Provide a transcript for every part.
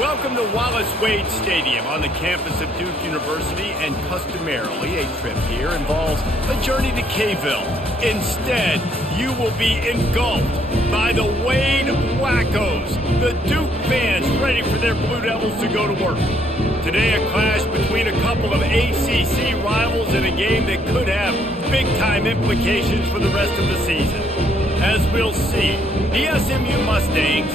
Welcome to Wallace Wade Stadium on the campus of Duke University, and customarily a trip here involves a journey to K-ville. Instead, you will be engulfed by the Wade Wackos, the Duke fans ready for their Blue Devils to go to work. Today, a clash between a couple of ACC rivals in a game that could have big-time implications for the rest of the season. As we'll see, the SMU Mustangs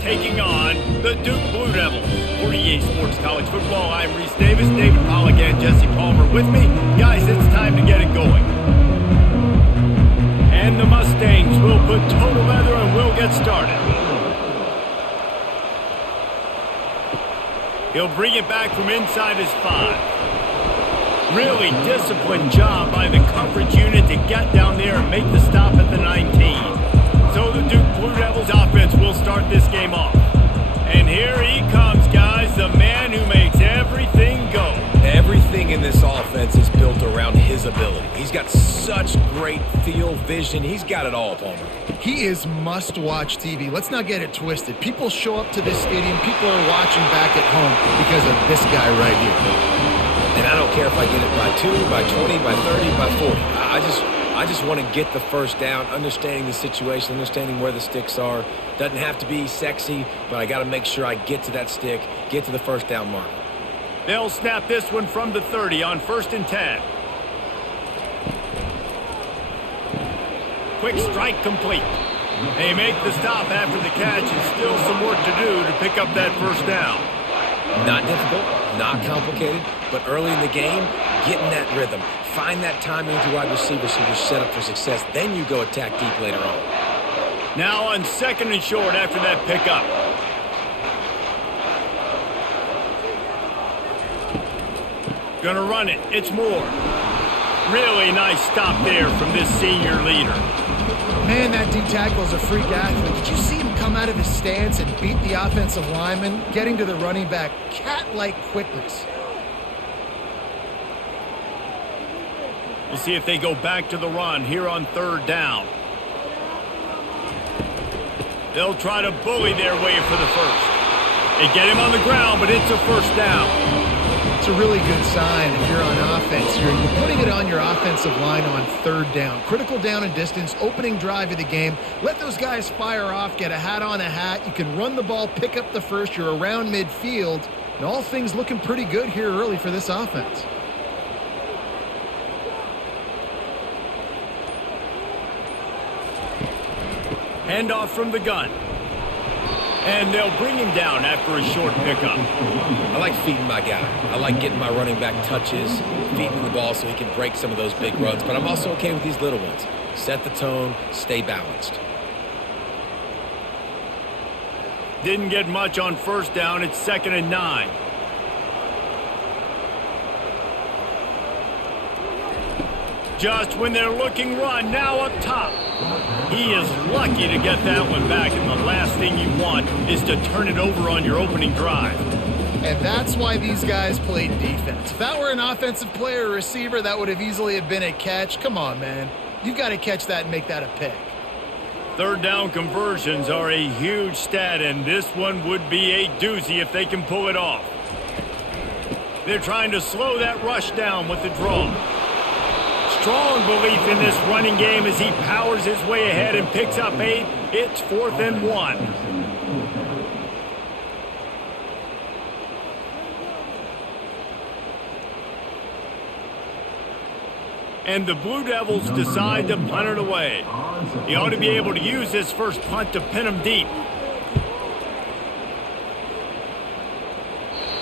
taking on the Duke Blue Devils. For EA Sports College Football, I'm Reese Davis, David Pollack, and Jesse Palmer with me. Guys, it's time to get it going. And the Mustangs will put total leather and we'll get started. He'll bring it back from inside his 5. Really disciplined job by the coverage unit to get down there and make the stop at the 19. So the Duke Blue Devils offense will start this game off. And here he comes, guys, the man who makes everything go. Everything in this offense is built around his ability. He's got such great field vision. He's got it all, Palmer. He is must-watch TV. Let's not get it twisted. People show up to this stadium, people are watching back at home because of this guy right here. And I don't care if I get it by 2, by 20, by 30, by 40. I just want to get the first down, understanding the situation, understanding where the sticks are. Doesn't have to be sexy, but I got to make sure I get to that stick, get to the first down mark. They'll snap this one from the 30 on 1st and 10. Quick strike complete. They make the stop after the catch, and still some work to do to pick up that first down. Not difficult, not complicated, but early in the game, getting that rhythm. Find that timing with your wide receivers so you're set up for success. Then you go attack deep later on. Now on 2nd and short after that pickup. Gonna run it. It's Moore. Really nice stop there from this senior leader. Man, that D-tackle is a freak athlete. Did you see him come out of his stance and beat the offensive lineman, getting to the running back? Cat-like quickness. We'll see if they go back to the run here on 3rd down. They'll try to bully their way for the first. They get him on the ground, but it's a first down. It's a really good sign if you're on offense. You're putting it on your offensive line on 3rd down. Critical down and distance, opening drive of the game. Let those guys fire off, get a hat on a hat. You can run the ball, pick up the first. You're around midfield. And all things looking pretty good here early for this offense. Handoff from the gun. And they'll bring him down after a short pickup. I like feeding my guy. I like getting my running back touches, feeding the ball so he can break some of those big runs. But I'm also okay with these little ones. Set the tone, stay balanced. Didn't get much on 1st down. It's 2nd and 9. Just when they're looking run, now up top. He is lucky to get that one back, and the last thing you want is to turn it over on your opening drive. And that's why these guys played defense. If that were an offensive player or receiver, that would have easily have been a catch. Come on, man. You've got to catch that and make that a pick. 3rd down conversions are a huge stat, and this one would be a doozy if they can pull it off. They're trying to slow that rush down with the draw. Strong belief in this running game as he powers his way ahead and picks up 8. It's 4th and 1. And the Blue Devils decide to punt it away. He ought to be able to use this first punt to pin him deep.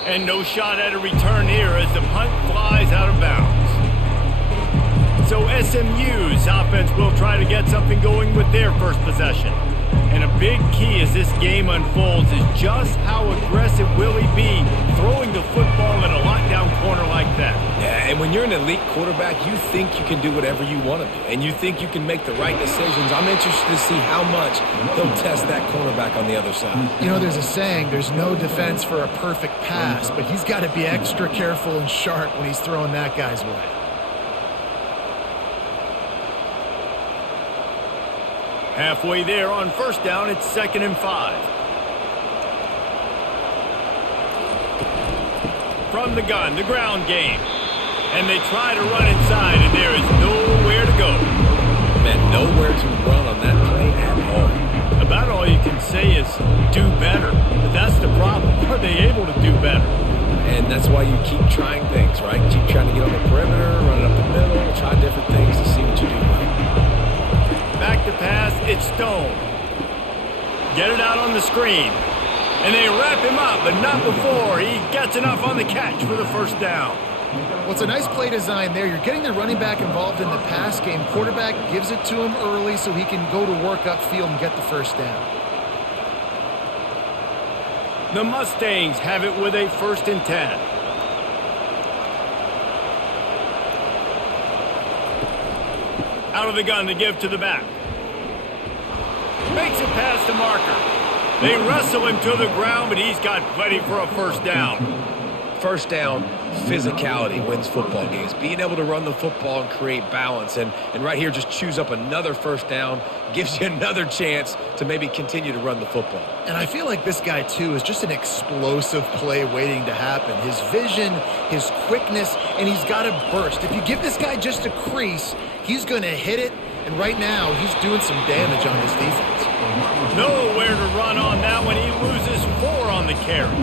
And no shot at a return here as the punt flies out of bounds. So SMU's offense will try to get something going with their first possession. And a big key as this game unfolds is just how aggressive will he be throwing the football in a lockdown corner like that. Yeah, and when you're an elite quarterback, you think you can do whatever you want to do. And you think you can make the right decisions. I'm interested to see how much he'll test that cornerback on the other side. You know, there's a saying, there's no defense for a perfect pass, but he's got to be extra careful and sharp when he's throwing that guy's way. Halfway there on 1st down, it's 2nd and 5. from the gun, the ground game. And they try to run inside, and there is nowhere to go. Man, nowhere to run on that play at all. About all you can say is do better. But that's the problem. Are they able to do better? And that's why you keep trying things, right? Keep trying to get on the perimeter, run it up the middle, try different things to see what you do well. Back to pass, it's Stone. Get it out on the screen. And they wrap him up, but not before he gets enough on the catch for the first down. Well, it's a nice play design there. You're getting the running back involved in the pass game. Quarterback gives it to him early so he can go to work upfield and get the first down. The Mustangs have it with a 1st and 10. Out of the gun to give to the back. Makes it past the marker. They wrestle him to the ground, but he's got plenty for a first down. First down, physicality wins football games. Being able to run the football and create balance. And right here, just choose up another first down, gives you another chance to maybe continue to run the football. And I feel like this guy, too, is just an explosive play waiting to happen. His vision, his quickness, and he's got a burst. If you give this guy just a crease, he's going to hit it. And right now, he's doing some damage on this defense. Nowhere to run on that one. He loses 4 on the carry.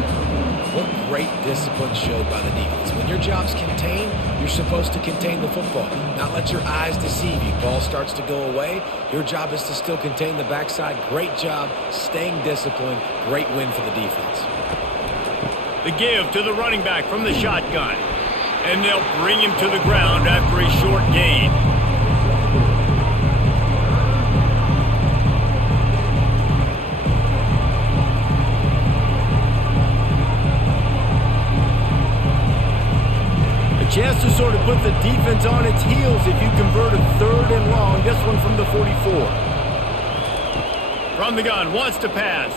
What great discipline showed by the defense. When your job's contained, you're supposed to contain the football, not let your eyes deceive you. Ball starts to go away. Your job is to still contain the backside. Great job staying disciplined. Great win for the defense. The give to the running back from the shotgun. And they'll bring him to the ground after a short gain. Chance to sort of put the defense on its heels if you convert a 3rd and long. This one from the 44. From the gun, wants to pass.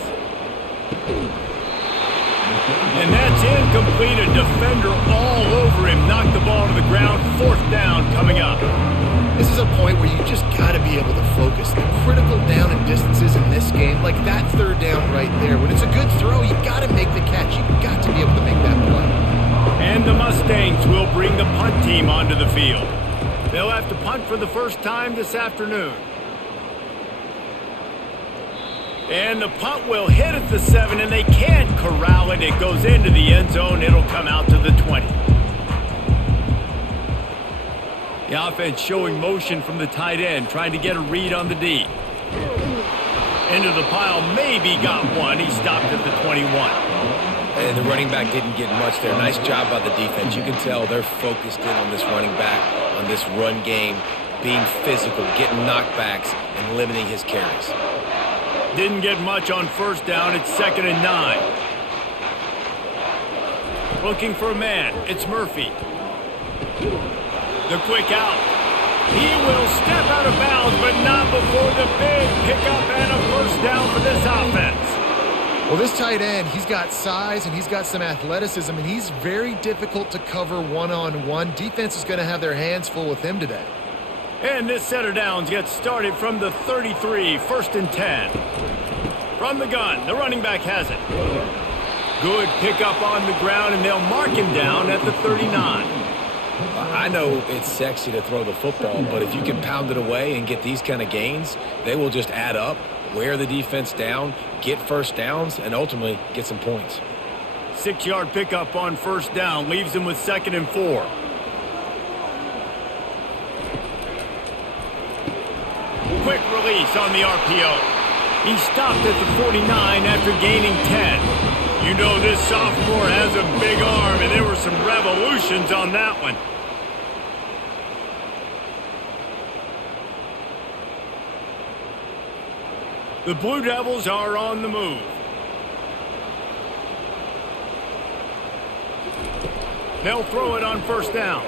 And that's incomplete. A defender all over him. Knocked the ball to the ground. 4th down coming up. This is a point where you just got to be able to focus. The critical down and distances in this game, like that 3rd down right there. When it's a good throw, you got to make the catch. You got to be able to make that play. And the Mustangs will bring the punt team onto the field. They'll have to punt for the first time this afternoon. And the punt will hit at the 7, and they can't corral it. It goes into the end zone. It'll come out to the 20. The offense showing motion from the tight end, trying to get a read on the D. Into the pile, maybe got one. He stopped at the 21. And the running back didn't get much there. Nice job by the defense. You can tell they're focused in on this running back, on this run game, being physical, getting knockbacks, and limiting his carries. Didn't get much on 1st down. It's 2nd and 9. Looking for a man. It's Murphy. The quick out. He will step out of bounds, but not before the big pickup and a 1st down for this offense. Well, this tight end, he's got size and he's got some athleticism, and he's very difficult to cover one-on-one. Defense is going to have their hands full with him today. And this set of downs gets started from the 33, 1st and 10. From the gun, the running back has it. Good pickup on the ground, and they'll mark him down at the 39. I know it's sexy to throw the football, but if you can pound it away and get these kind of gains, they will just add up, wear the defense down, get 1st downs, and ultimately get some points. 6-yard pickup on 1st down leaves him with 2nd and 4. Quick release on the RPO. He stopped at the 49 after gaining 10. You know this sophomore has a big arm, and there were some revolutions on that one. The Blue Devils are on the move. They'll throw it on 1st down.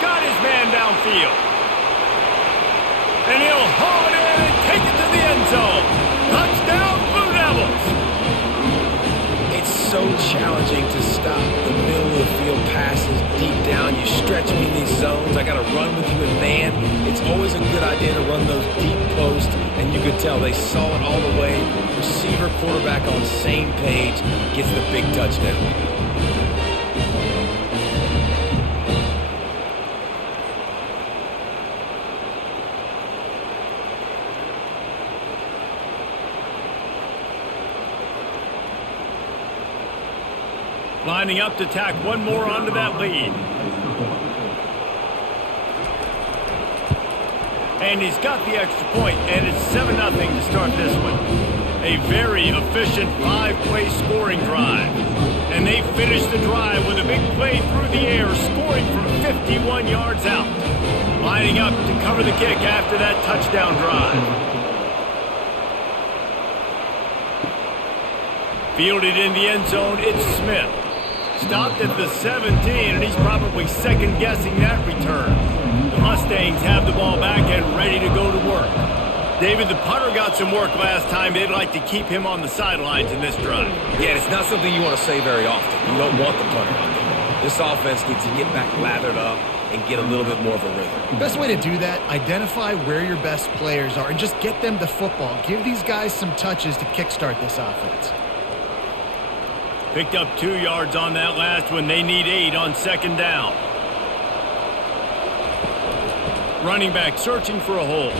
Got his man downfield. And he'll haul it in and take it to the end zone. Touchdown, Blue Devils! It's so challenging to stop the middle of the field passes deep down. You stretch me in these zones. I got to run with you in man. It's always a good idea to run those deep posts, and you could tell they saw it all the way. Receiver, quarterback on the same page, gets the big touchdown. Lining up to tack one more onto that lead. And he's got the extra point, and it's 7-0 to start this one. A very efficient 5-play scoring drive. And they finish the drive with a big play through the air, scoring from 51 yards out. Lining up to cover the kick after that touchdown drive. Fielded in the end zone, it's Smith. Stopped at the 17, and he's probably second-guessing that return. The Mustangs have the ball back and ready to go to work. David, the punter got some work last time. They'd like to keep him on the sidelines in this drive. Yeah, it's not something you want to say very often. You don't want the punter on there. This offense needs to get back lathered up and get a little bit more of a rhythm. Best way to do that, identify where your best players are and just get them the football. Give these guys some touches to kickstart this offense. Picked up 2 yards on that last one. They need 8 on second down. Running back searching for a hole.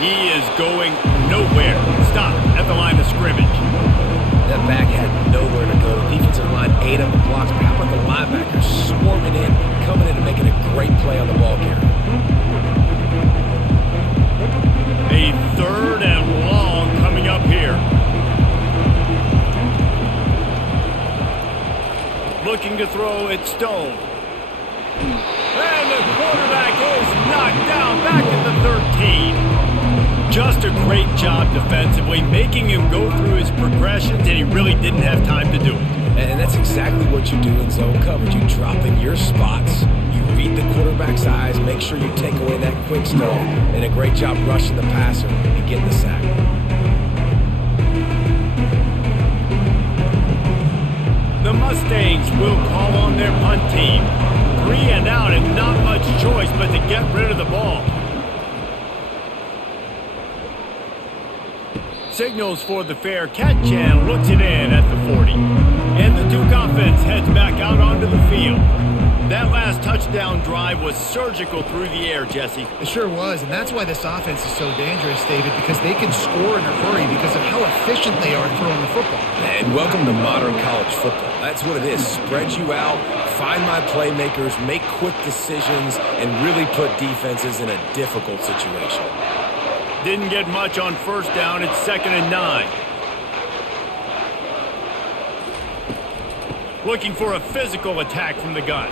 He is going nowhere. Stop at the line of scrimmage. That back had nowhere to go. The defensive line ate up the blocks. But how about the linebackers swarming in, coming in and making a great play on the ball carrier? A 3rd and long coming up here. Looking to throw, it's Stone. And the quarterback is knocked down back at the 13. Just a great job defensively, making him go through his progressions, and he really didn't have time to do it. And that's exactly what you do in zone coverage. You drop in your spots, you read the quarterback's eyes, make sure you take away that quick stuff, and a great job rushing the passer and getting the sack. The Mustangs will call on their punt team. 3 and out and not much choice but to get rid of the ball. Signals for the fair catch and looks it in at the 40. And the Duke offense heads back out onto the field. That last touchdown drive was surgical through the air, Jesse. It sure was, and that's why this offense is so dangerous, David, because they can score in a hurry because of how efficient they are throwing the football. And welcome to modern college football. That's what it is. Spread you out, find my playmakers, make quick decisions, and really put defenses in a difficult situation. Didn't get much on first down. It's 2nd and 9. Looking for a physical attack from the gun.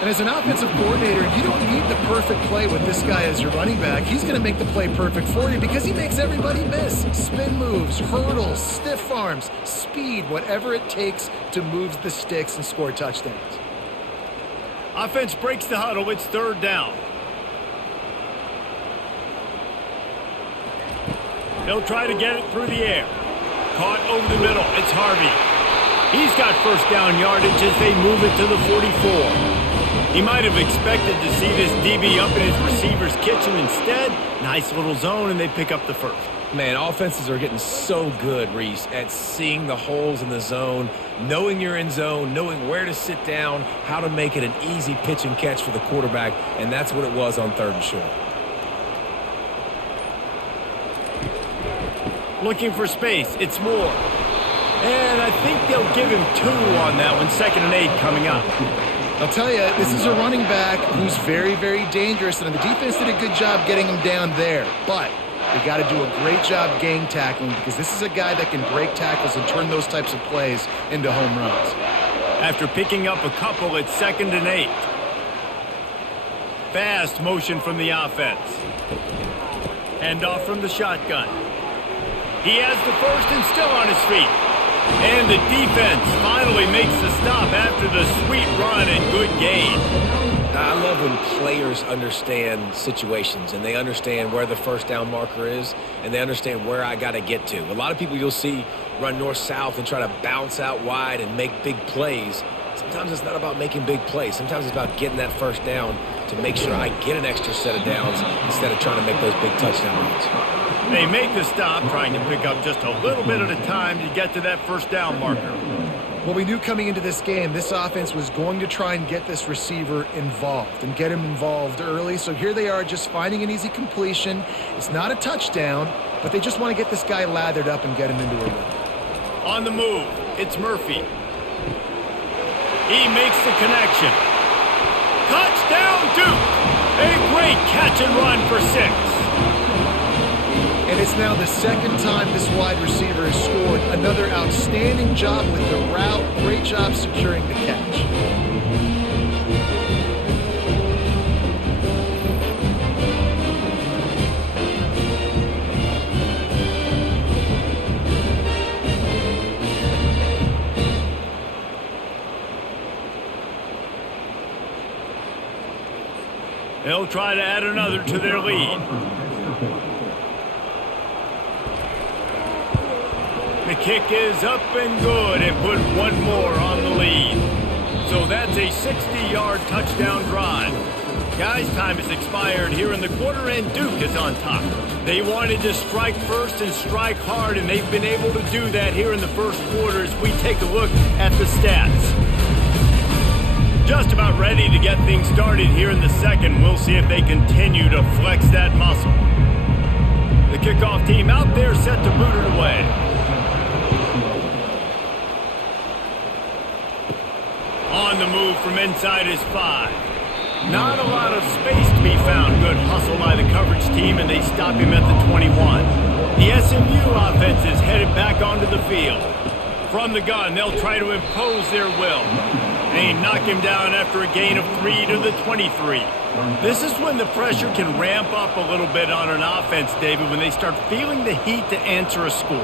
And as an offensive coordinator, you don't need the perfect play with this guy as your running back. He's going to make the play perfect for you because he makes everybody miss. Spin moves, hurdles, stiff arms, speed, whatever it takes to move the sticks and score touchdowns. Offense breaks the huddle. It's 3rd down. They'll try to get it through the air. Caught over the middle. It's Harvey. He's got first down yardage as they move it to the 44. He might have expected to see this DB up in his receiver's kitchen. Instead, nice little zone, and they pick up the first. Man, offenses are getting so good, Reese, at seeing the holes in the zone, knowing you're in zone, knowing where to sit down, how to make it an easy pitch and catch for the quarterback, and that's what it was on 3rd and short. Looking for space. It's Moore. And I think they'll give him 2 on that one. 2nd and 8 coming up. I'll tell you, this is a running back who's very, very dangerous, and the defense did a good job getting him down there. But they got to do a great job game tackling because this is a guy that can break tackles and turn those types of plays into home runs. After picking up a couple, it's 2nd and 8. Fast motion from the offense. Handoff from the shotgun. He has the first and still on his feet. And the defense finally makes the stop after the sweet run and good gain. I love when players understand situations and they understand where the first down marker is and they understand where I got to get to. A lot of people you'll see run north-south and try to bounce out wide and make big plays. Sometimes it's not about making big plays. Sometimes it's about getting that first down to make sure I get an extra set of downs instead of trying to make those big touchdown runs. They make the stop, trying to pick up just a little bit at a time to get to that first down marker. Well, we knew coming into this game, this offense was going to try and get this receiver involved and get him involved early. So here they are just finding an easy completion. It's not a touchdown, but they just want to get this guy lathered up and get him into a run. On the move, it's Murphy. He makes the connection. Touchdown, Duke! A great catch and run for 6. And it's now the second time this wide receiver has scored. Another outstanding job with the route. Great job securing the catch. They'll try to add another to their lead. The kick is up and good and put one more on the lead. So that's a 60-yard touchdown drive. Guys, time has expired here in the quarter, and Duke is on top. They wanted to strike first and strike hard, and they've been able to do that here in the first quarter as we take a look at the stats. Just about ready to get things started here in the second. We'll see if they continue to flex that muscle. The kickoff team out there set to boot it away. On the move from inside his 5. Not a lot of space to be found. Good hustle by the coverage team, and they stop him at the 21. The SMU offense is headed back onto the field. From the gun, they'll try to impose their will. They knock him down after a gain of 3 to the 23. This is when the pressure can ramp up a little bit on an offense, David, when they start feeling the heat to answer a score.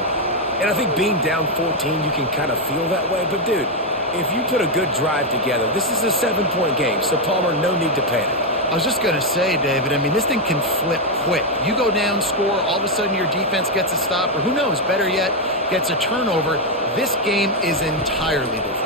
And I think being down 14, you can kind of feel that way. But, dude, if you put a good drive together, this is a 7-point game, so Palmer, no need to panic. I was just going to say, David, I mean, this thing can flip quick. You go down, score, all of a sudden your defense gets a stop, or who knows, better yet, gets a turnover. This game is entirely different.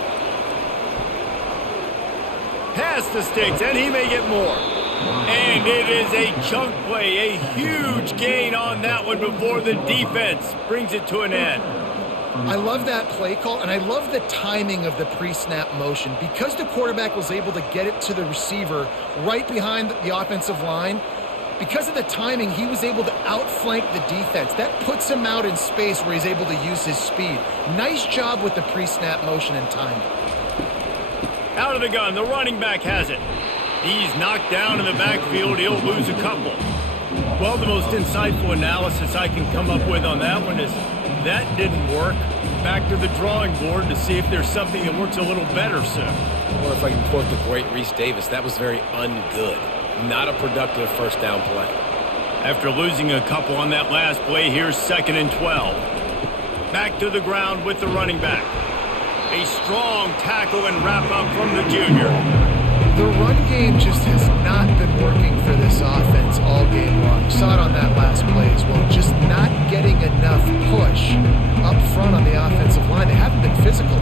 Past the sticks, and he may get more. And it is a chunk play, a huge gain on that one before the defense brings it to an end. I love that play call, and I love the timing of the pre-snap motion. Because the quarterback was able to get it to the receiver right behind the offensive line, because of the timing, he was able to outflank the defense. That puts him out in space where he's able to use his speed. Nice job with the pre-snap motion and timing. Out of the gun, the running back has it. He's knocked down in the backfield. He'll lose a couple. Well, the most insightful analysis I can come up with on that one is that didn't work. Back to the drawing board to see if there's something that works a little better, sir. Or if I can quote the great Reese Davis, that was very ungood. Not a productive first down play. After losing a couple on that last play, here's 2nd and 12. Back to the ground with the running back. A strong tackle and wrap up from the junior. The run game just has not been working for this offense all game long. You saw it on that last play as well. Just not getting enough push up front on the offensive line. They haven't been physical.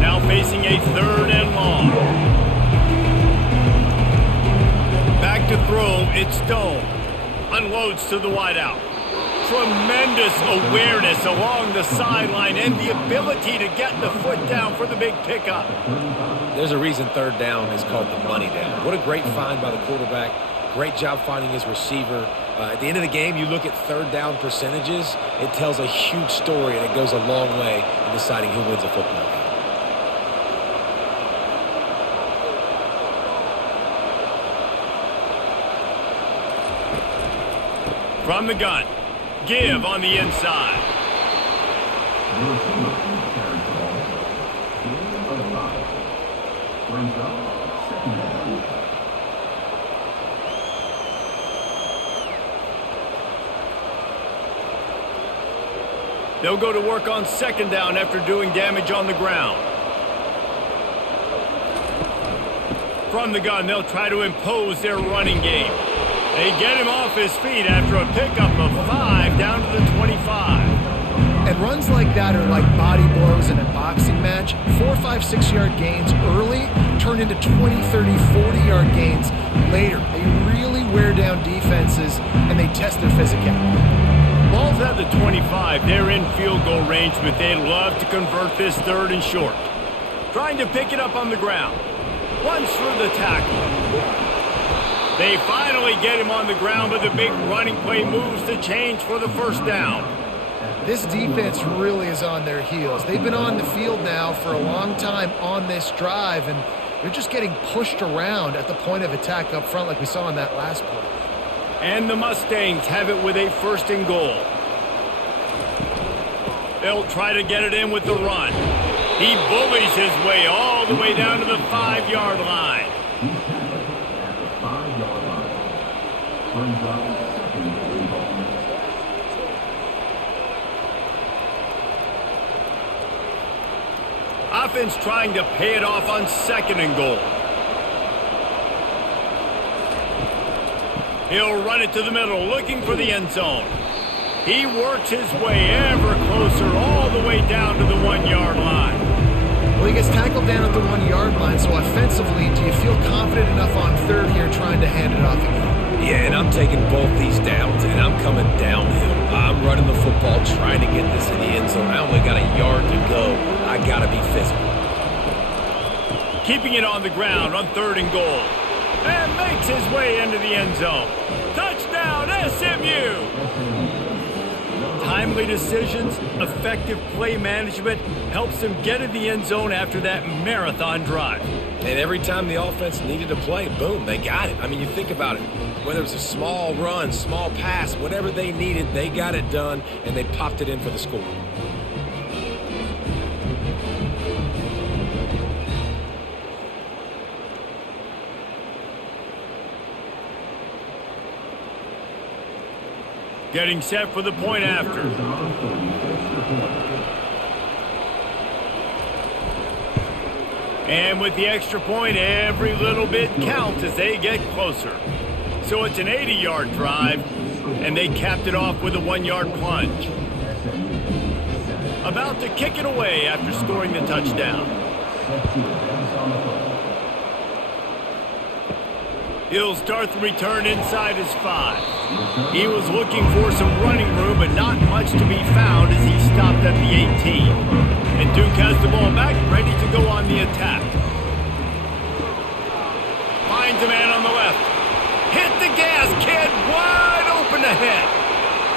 Now facing a 3rd and long. Back to throw, it's Stone. Unloads to the wideout. Tremendous awareness along the sideline and the ability to get the foot down for the big pickup. There's a reason 3rd down is called the money down. What a great find by the quarterback. Great job finding his receiver. At the end of the game, you look at 3rd down percentages. It tells a huge story, and it goes a long way in deciding who wins a football game. From the gun. Give on the inside. They'll go to work on 2nd down after doing damage on the ground. From the gun, they'll try to impose their running game. They get him off his feet after a pickup of 5 down to the 25. And runs like that are like body blows in a boxing match. 4, 5, 6-yard gains early turn into 20, 30, 40-yard gains later. They really wear down defenses, and they test their physicality. Ball's at the 25. They're in field goal range, but they'd love to convert this 3rd and short. Trying to pick it up on the ground. Runs for the tackle. They finally get him on the ground, but the big running play moves the change for the 1st down. This defense really is on their heels. They've been on the field now for a long time on this drive, and they're just getting pushed around at the point of attack up front like we saw in that last play. And the Mustangs have it with a 1st and goal. They'll try to get it in with the run. He bullies his way all the way down to the 5-yard line. Offense trying to pay it off on 2nd and goal. He'll run it to the middle, looking for the end zone. He works his way ever closer all the way down to the 1-yard line. Well, he gets tackled down at the 1-yard line, so offensively, do you feel confident enough on 3rd here trying to hand it off again? Yeah, and I'm taking both these downs, and I'm coming downhill. I'm running the football, trying to get this in the end zone. I only got a yard to go. I got to be physical. Keeping it on the ground on 3rd and goal. And makes his way into the end zone. Touchdown, SMU! Timely decisions, effective play management helps them get in the end zone after that marathon drive. And every time the offense needed to play, boom, they got it. I mean, you think about it. Whether it was a small run, small pass, whatever they needed, they got it done, and they popped it in for the score. Getting set for the point after. And with the extra point, every little bit counts as they get closer. So it's an 80-yard drive, and they capped it off with a 1-yard plunge. About to kick it away after scoring the touchdown. He'll start the return inside his 5. He was looking for some running room, but not much to be found as he stopped at the 18. And Duke has the ball back, ready to go on the attack. Finds a man on the left. Hit the gas, kid, wide open ahead.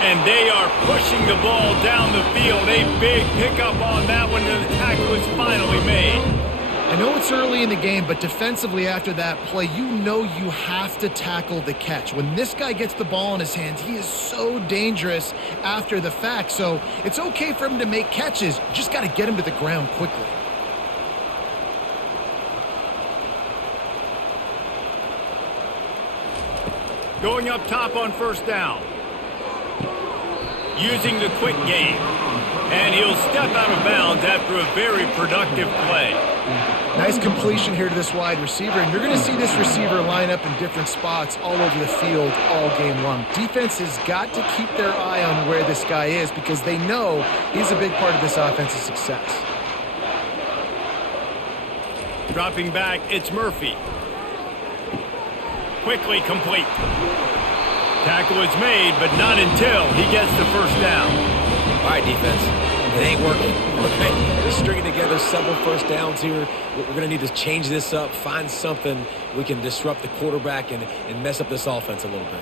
And they are pushing the ball down the field. A big pickup on that one, and the tackle was finally made. I know it's early in the game, but defensively after that play, you know you have to tackle the catch. When this guy gets the ball in his hands, he is so dangerous after the fact. So it's okay for him to make catches. You just got to get him to the ground quickly. Going up top on 1st down. Using the quick game. And he'll step out of bounds after a very productive play. Nice completion here to this wide receiver, and you're going to see this receiver line up in different spots all over the field all game long. Defense has got to keep their eye on where this guy is because they know he's a big part of this offense's success. Dropping back, it's Murphy. Quickly complete. Tackle is made, but not until he gets the 1st down. All right, defense. It ain't working. Okay, we're stringing together several 1st downs here. We're going to need to change this up, find something we can disrupt the quarterback and mess up this offense a little bit.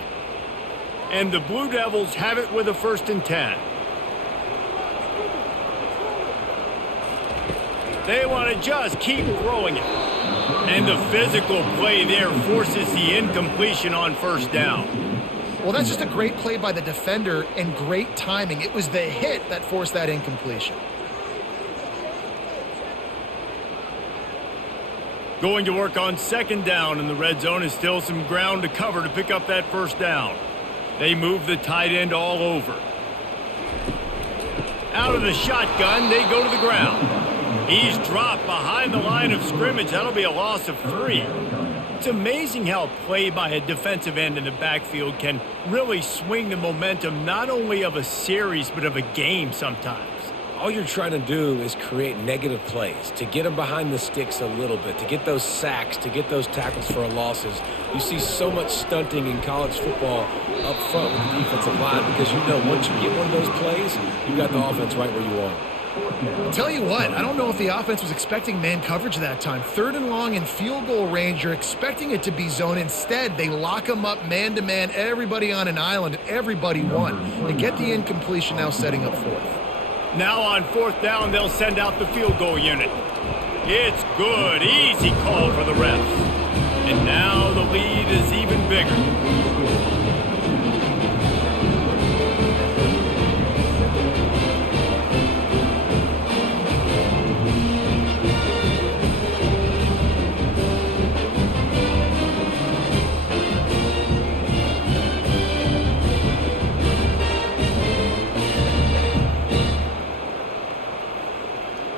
And the Blue Devils have it with a 1st and 10. They want to just keep throwing it. And the physical play there forces the incompletion on 1st down. Well, that's just a great play by the defender and great timing. It was the hit that forced that incompletion. Going to work on 2nd down in the red zone is still some ground to cover to pick up that 1st down. They move the tight end all over. Out of the shotgun, they go to the ground. He's dropped behind the line of scrimmage. That'll be a loss of 3. It's amazing how a play by a defensive end in the backfield can really swing the momentum not only of a series but of a game sometimes. All you're trying to do is create negative plays, to get them behind the sticks a little bit, to get those sacks, to get those tackles for losses. You see so much stunting in college football up front with the defensive line because you know once you get one of those plays, you got the offense right where you want. Tell you what, I don't know if the offense was expecting man coverage that time. 3rd and long in field goal range, you're expecting it to be zone. Instead, they lock them up man-to-man, everybody on an island, and everybody won. They get the incompletion now setting up 4th. Now on 4th down, they'll send out the field goal unit. It's good. Easy call for the refs. And now the lead is even bigger.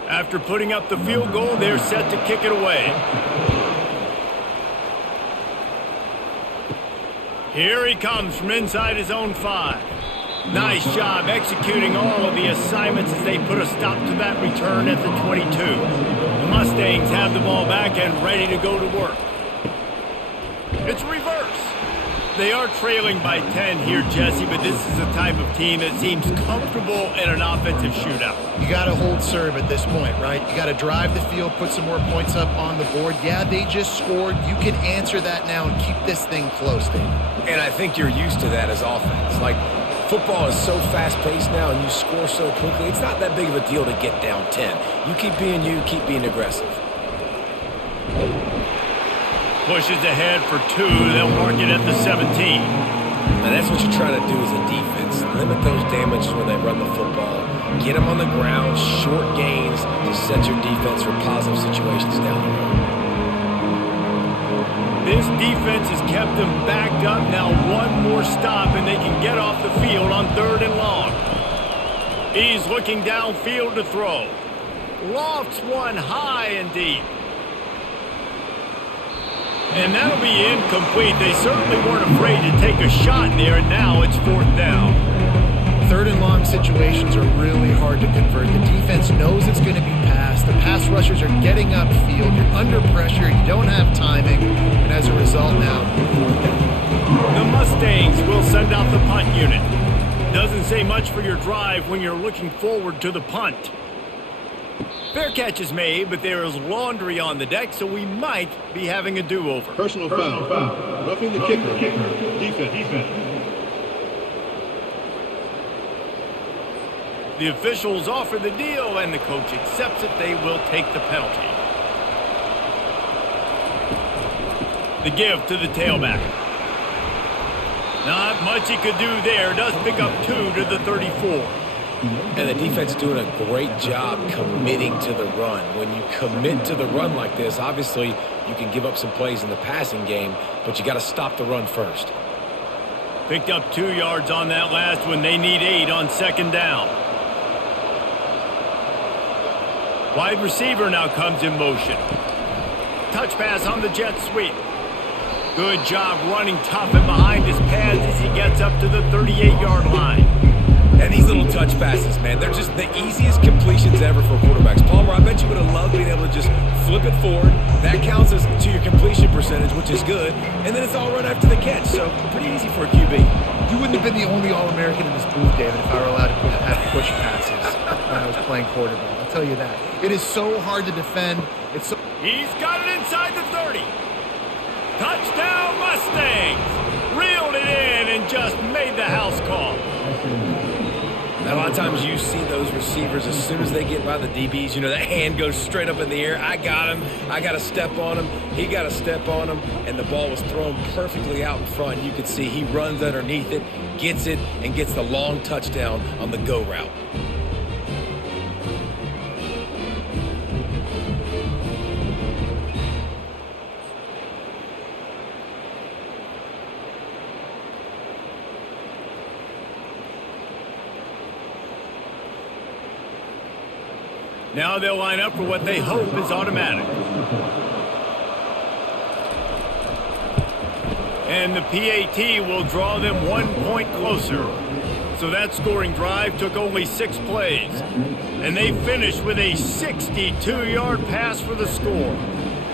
After putting up the field goal, they're set to kick it away. Here he comes from inside his own 5. Nice job executing all of the assignments as they put a stop to that return at the 22. The Mustangs have the ball back and ready to go to work. It's reverse. They are trailing by 10 here, Jesse, but this is the type of team that seems comfortable in an offensive shootout. You got to hold serve at this point, right? You got to drive the field, put some more points up on the board. Yeah, they just scored. You can answer that now and keep this thing close, Dave. And I think you're used to that as offense. Like, football is so fast-paced now and you score so quickly, it's not that big of a deal to get down 10. You keep being aggressive. Pushes ahead for 2. They'll mark it at the 17. And that's what you're trying to do as a defense. Limit those damages when they run the football. Get them on the ground, short gains to set your defense for positive situations down the road. This defense has kept them backed up. Now one more stop and they can get off the field on 3rd and long. He's looking downfield to throw. Lofts one high and deep. And that'll be incomplete. They certainly weren't afraid to take a shot there, and now it's 4th down. 3rd and long situations are really hard to convert. The defense knows it's going to be passed. The pass rushers are getting upfield. You're under pressure. You don't have timing. And as a result now, 4th down. The Mustangs will send out the punt unit. Doesn't say much for your drive when you're looking forward to the punt. Fair catch is made, but there is laundry on the deck, so we might be having a do-over. Personal foul. Roughing the kicker. Defense. The officials offer the deal, and the coach accepts it. They will take the penalty. The give to the tailback. Not much he could do there. Does pick up 2 to the 34. And the defense doing a great job committing to the run. When you commit to the run like this, obviously you can give up some plays in the passing game, but you got to stop the run first. Picked up 2 yards on that last one. They need 8 on 2nd down. Wide receiver now comes in motion. Touch pass on the jet sweep. Good job running tough and behind his pads as he gets up to the 38-yard line. And these little touch passes, man, they're just the easiest completions ever for quarterbacks. Palmer, I bet you would have loved being able to just flip it forward. That counts as to your completion percentage, which is good. And then it's all run after the catch, so pretty easy for a QB. You wouldn't have been the only All-American in this booth, David, if I were allowed to have push passes when I was playing quarterback. I'll tell you that. It is so hard to defend. He's got it inside the 30. Touchdown, Mustangs! Reeled it in and just made the house call. Now, a lot of times you see those receivers, as soon as they get by the DBs, you know, that hand goes straight up in the air. I got him. I got to step on him. He got to step on him. And the ball was thrown perfectly out in front. You could see he runs underneath it, gets it, and gets the long touchdown on the go route. Now they'll line up for what they hope is automatic. And the PAT will draw them 1 point closer. So that scoring drive took only 6 plays. And they finished with a 62-yard pass for the score.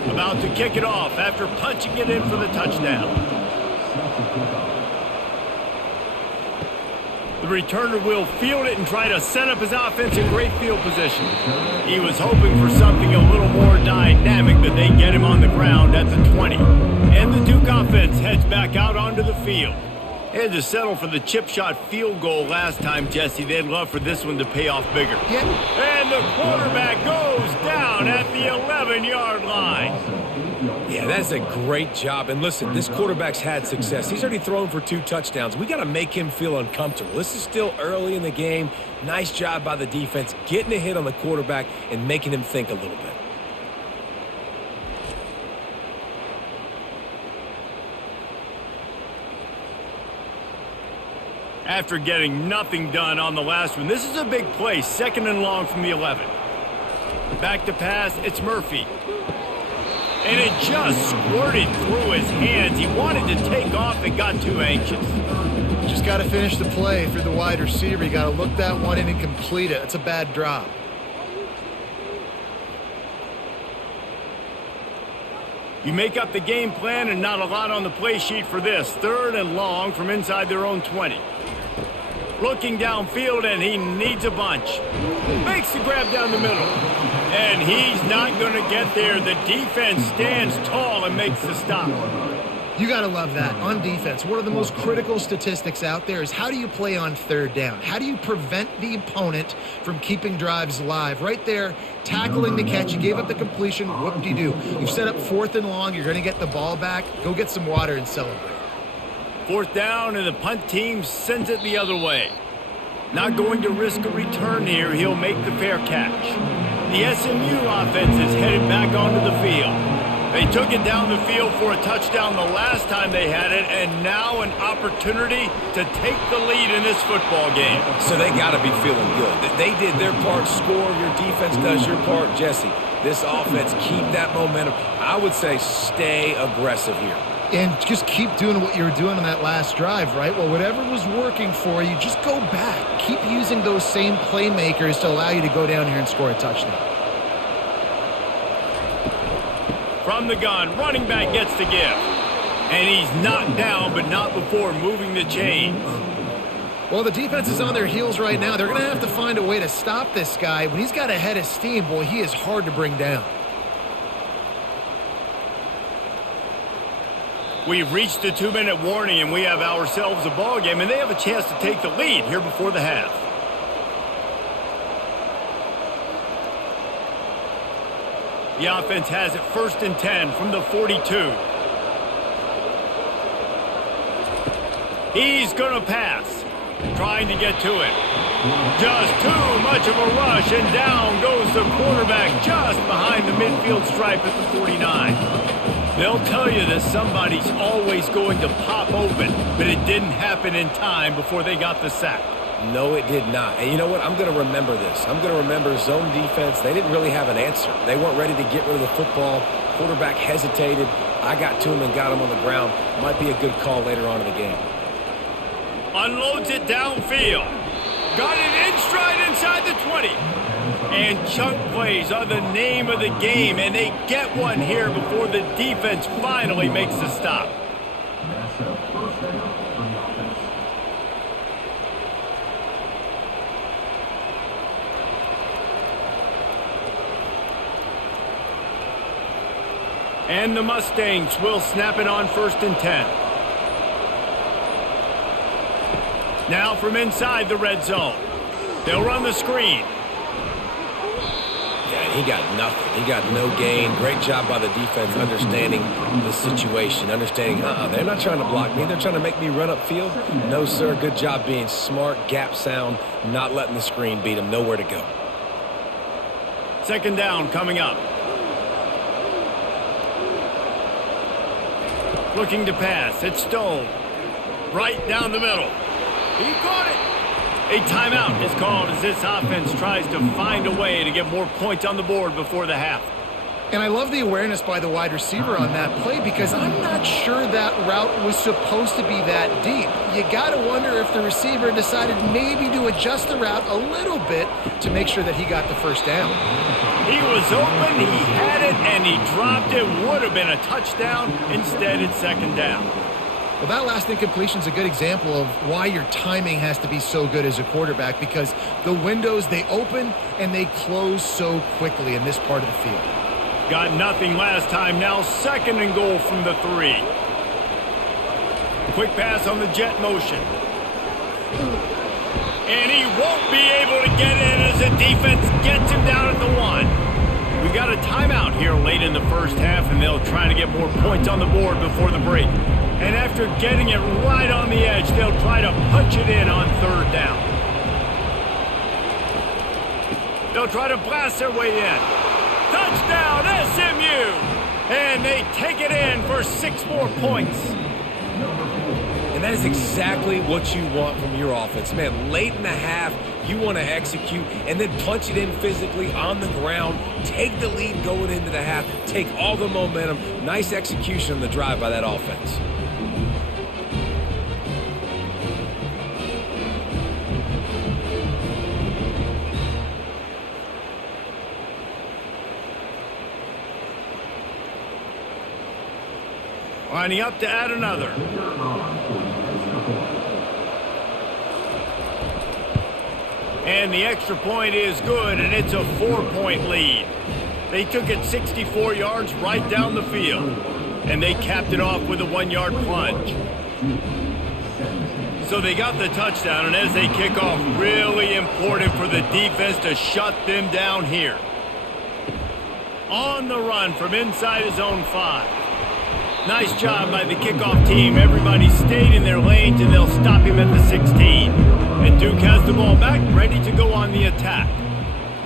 About to kick it off after punching it in for the touchdown. The returner will field it and try to set up his offense in great field position. He was hoping for something a little more dynamic, but they get him on the ground at the 20. And the Duke offense heads back out onto the field. They had to settle for the chip shot field goal last time, Jesse. They'd love for this one to pay off bigger. Yeah. And the quarterback goes down at the 11-yard line. Yeah, that's a great job. And listen, this quarterback's had success. He's already thrown for 2 touchdowns. We got to make him feel uncomfortable. This is still early in the game. Nice job by the defense, getting a hit on the quarterback and making him think a little bit. After getting nothing done on the last one, this is a big play, 2nd and long from the 11. Back to pass, it's Murphy. And it just squirted through his hands. He wanted to take off and got too anxious. Just got to finish the play for the wide receiver. You got to look that one in and complete it. It's a bad drop. You make up the game plan and not a lot on the play sheet for this. 3rd and long from inside their own 20. Looking downfield, and he needs a bunch. Makes the grab down the middle. And he's not going to get there. The defense stands tall and makes the stop. You got to love that. On defense, one of the most critical statistics out there is how do you play on 3rd down? How do you prevent the opponent from keeping drives alive? Right there, tackling the catch. You gave up the completion. Whoop-de-doo. You've set up 4th and long. You're going to get the ball back. Go get some water and celebrate. 4th down, and the punt team sends it the other way. Not going to risk a return here. He'll make the fair catch. The SMU offense is headed back onto the field. They took it down the field for a touchdown the last time they had it, and now an opportunity to take the lead in this football game. So they got to be feeling good. They did their part, score. Your defense does your part, Jesse. This offense, keep that momentum. I would say stay aggressive here. And just keep doing what you were doing on that last drive, right? Well, whatever was working for you, just go back. Keep using those same playmakers to allow you to go down here and score a touchdown. From the gun, running back gets the give. And he's knocked down, but not before moving the chains. Well, the defense is on their heels right now. They're going to have to find a way to stop this guy. When he's got a head of steam, boy, he is hard to bring down. We've reached the 2-minute warning, and we have ourselves a ball game, and they have a chance to take the lead here before the half. The offense has it 1st and 10 from the 42. He's going to pass, trying to get to it. Just too much of a rush, and down goes the quarterback just behind the midfield stripe at the 49. They'll tell you that somebody's always going to pop open, but it didn't happen in time before they got the sack. No, it did not. And you know what? I'm going to remember this. I'm going to remember zone defense. They didn't really have an answer. They weren't ready to get rid of the football. Quarterback hesitated. I got to him and got him on the ground. Might be a good call later on in the game. Unloads it downfield. Got it in stride inside the 20. And chunk plays are the name of the game, and they get one here before the defense finally makes the stop. And the Mustangs will snap it on 1st and 10. Now from inside the red zone. They'll run the screen. Yeah, he got nothing. He got no gain. Great job by the defense understanding the situation, understanding, they're not trying to block me. They're trying to make me run upfield. No, sir. Good job being smart, gap sound, not letting the screen beat him. Nowhere to go. 2nd down coming up. Looking to pass. It's Stone. Right down the middle. He caught it. A timeout is called as this offense tries to find a way to get more points on the board before the half. And I love the awareness by the wide receiver on that play because I'm not sure that route was supposed to be that deep. You got to wonder if the receiver decided maybe to adjust the route a little bit to make sure that he got the 1st down. He was open, he had it, and he dropped it. Would have been a touchdown. Instead, it's 2nd down. Well, that last incompletion is a good example of why your timing has to be so good as a quarterback, because the windows, they open and they close so quickly in this part of the field. Got nothing last time. Now 2nd and goal from the 3. Quick pass on the jet motion. And he won't be able to get in as the defense gets him down at the 1. We've got a timeout here late in the first half, and they'll try to get more points on the board before the break. And after getting it right on the edge, they'll try to punch it in on 3rd down. They'll try to blast their way in. Touchdown, SMU! And they take it in for 6 more points. And that is exactly what you want from your offense. Man, late in the half, you want to execute and then punch it in physically on the ground, take the lead going into the half, take all the momentum. Nice execution on the drive by that offense. Lining up to add another. And the extra point is good, and it's a 4-point lead. They took it 64 yards right down the field, and they capped it off with a 1-yard plunge. So they got the touchdown, and as they kick off, really important for the defense to shut them down here. On the run from inside his own 5. Nice job by the kickoff team. Everybody stayed in their lanes, and they'll stop him at the 16. And Duke has the ball back, ready to go on the attack.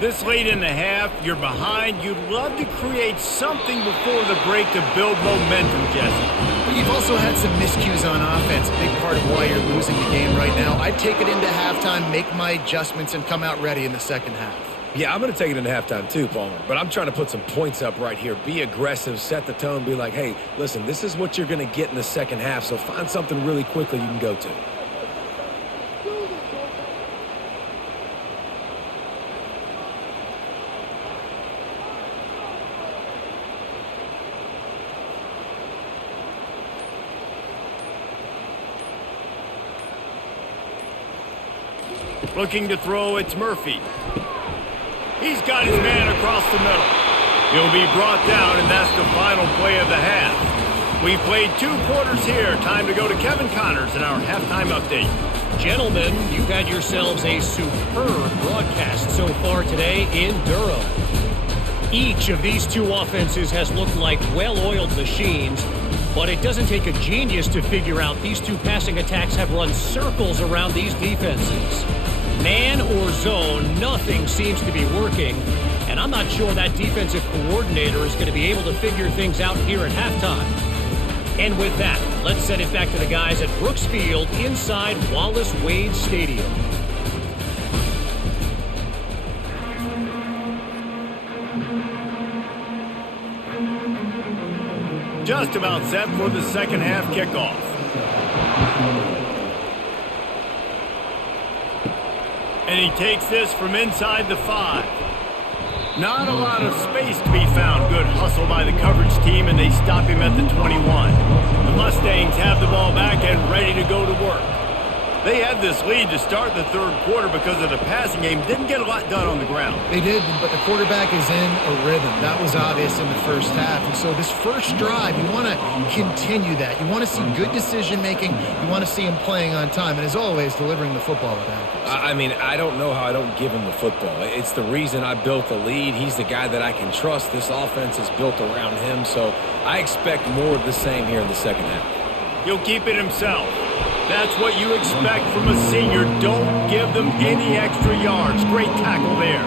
This late in the half, you're behind. You'd love to create something before the break to build momentum, Jesse. But you've also had some miscues on offense, a big part of why you're losing the game right now. I'd take it into halftime, make my adjustments, and come out ready in the second half. Yeah, I'm going to take it into halftime too, Palmer. But I'm trying to put some points up right here. Be aggressive, set the tone, be like, hey, listen, this is what you're going to get in the second half, so find something really quickly you can go to. Looking to throw, it's Murphy. He's got his man across the middle. He'll be brought down, and that's the final play of the half. We've played 2 quarters here. Time to go to Kevin Connors in our halftime update. Gentlemen, you've had yourselves a superb broadcast so far today in Durham. Each of these 2 offenses has looked like well-oiled machines, but it doesn't take a genius to figure out these 2 passing attacks have run circles around these defenses. Man or zone, nothing seems to be working, and I'm not sure that defensive coordinator is going to be able to figure things out here at halftime. And with that, let's send it back to the guys at Brooks Field inside Wallace Wade Stadium. Just about set for the second half kickoff. And he takes this from inside the 5. Not a lot of space to be found. Good hustle by the coverage team, and they stop him at the 21. The Mustangs have the ball back and ready to go to work. They had this lead to start the 3rd quarter because of the passing game. Didn't get a lot done on the ground. They did, but the quarterback is in a rhythm. That was obvious in the first half. And so this first drive, you want to continue that. You want to see good decision-making. You want to see him playing on time. And as always, delivering the football with accuracy. I mean, I don't know how I don't give him the football. It's the reason I built the lead. He's the guy that I can trust. This offense is built around him. So I expect more of the same here in the second half. He'll keep it himself. That's what you expect from a senior. Don't give them any extra yards. Great tackle there.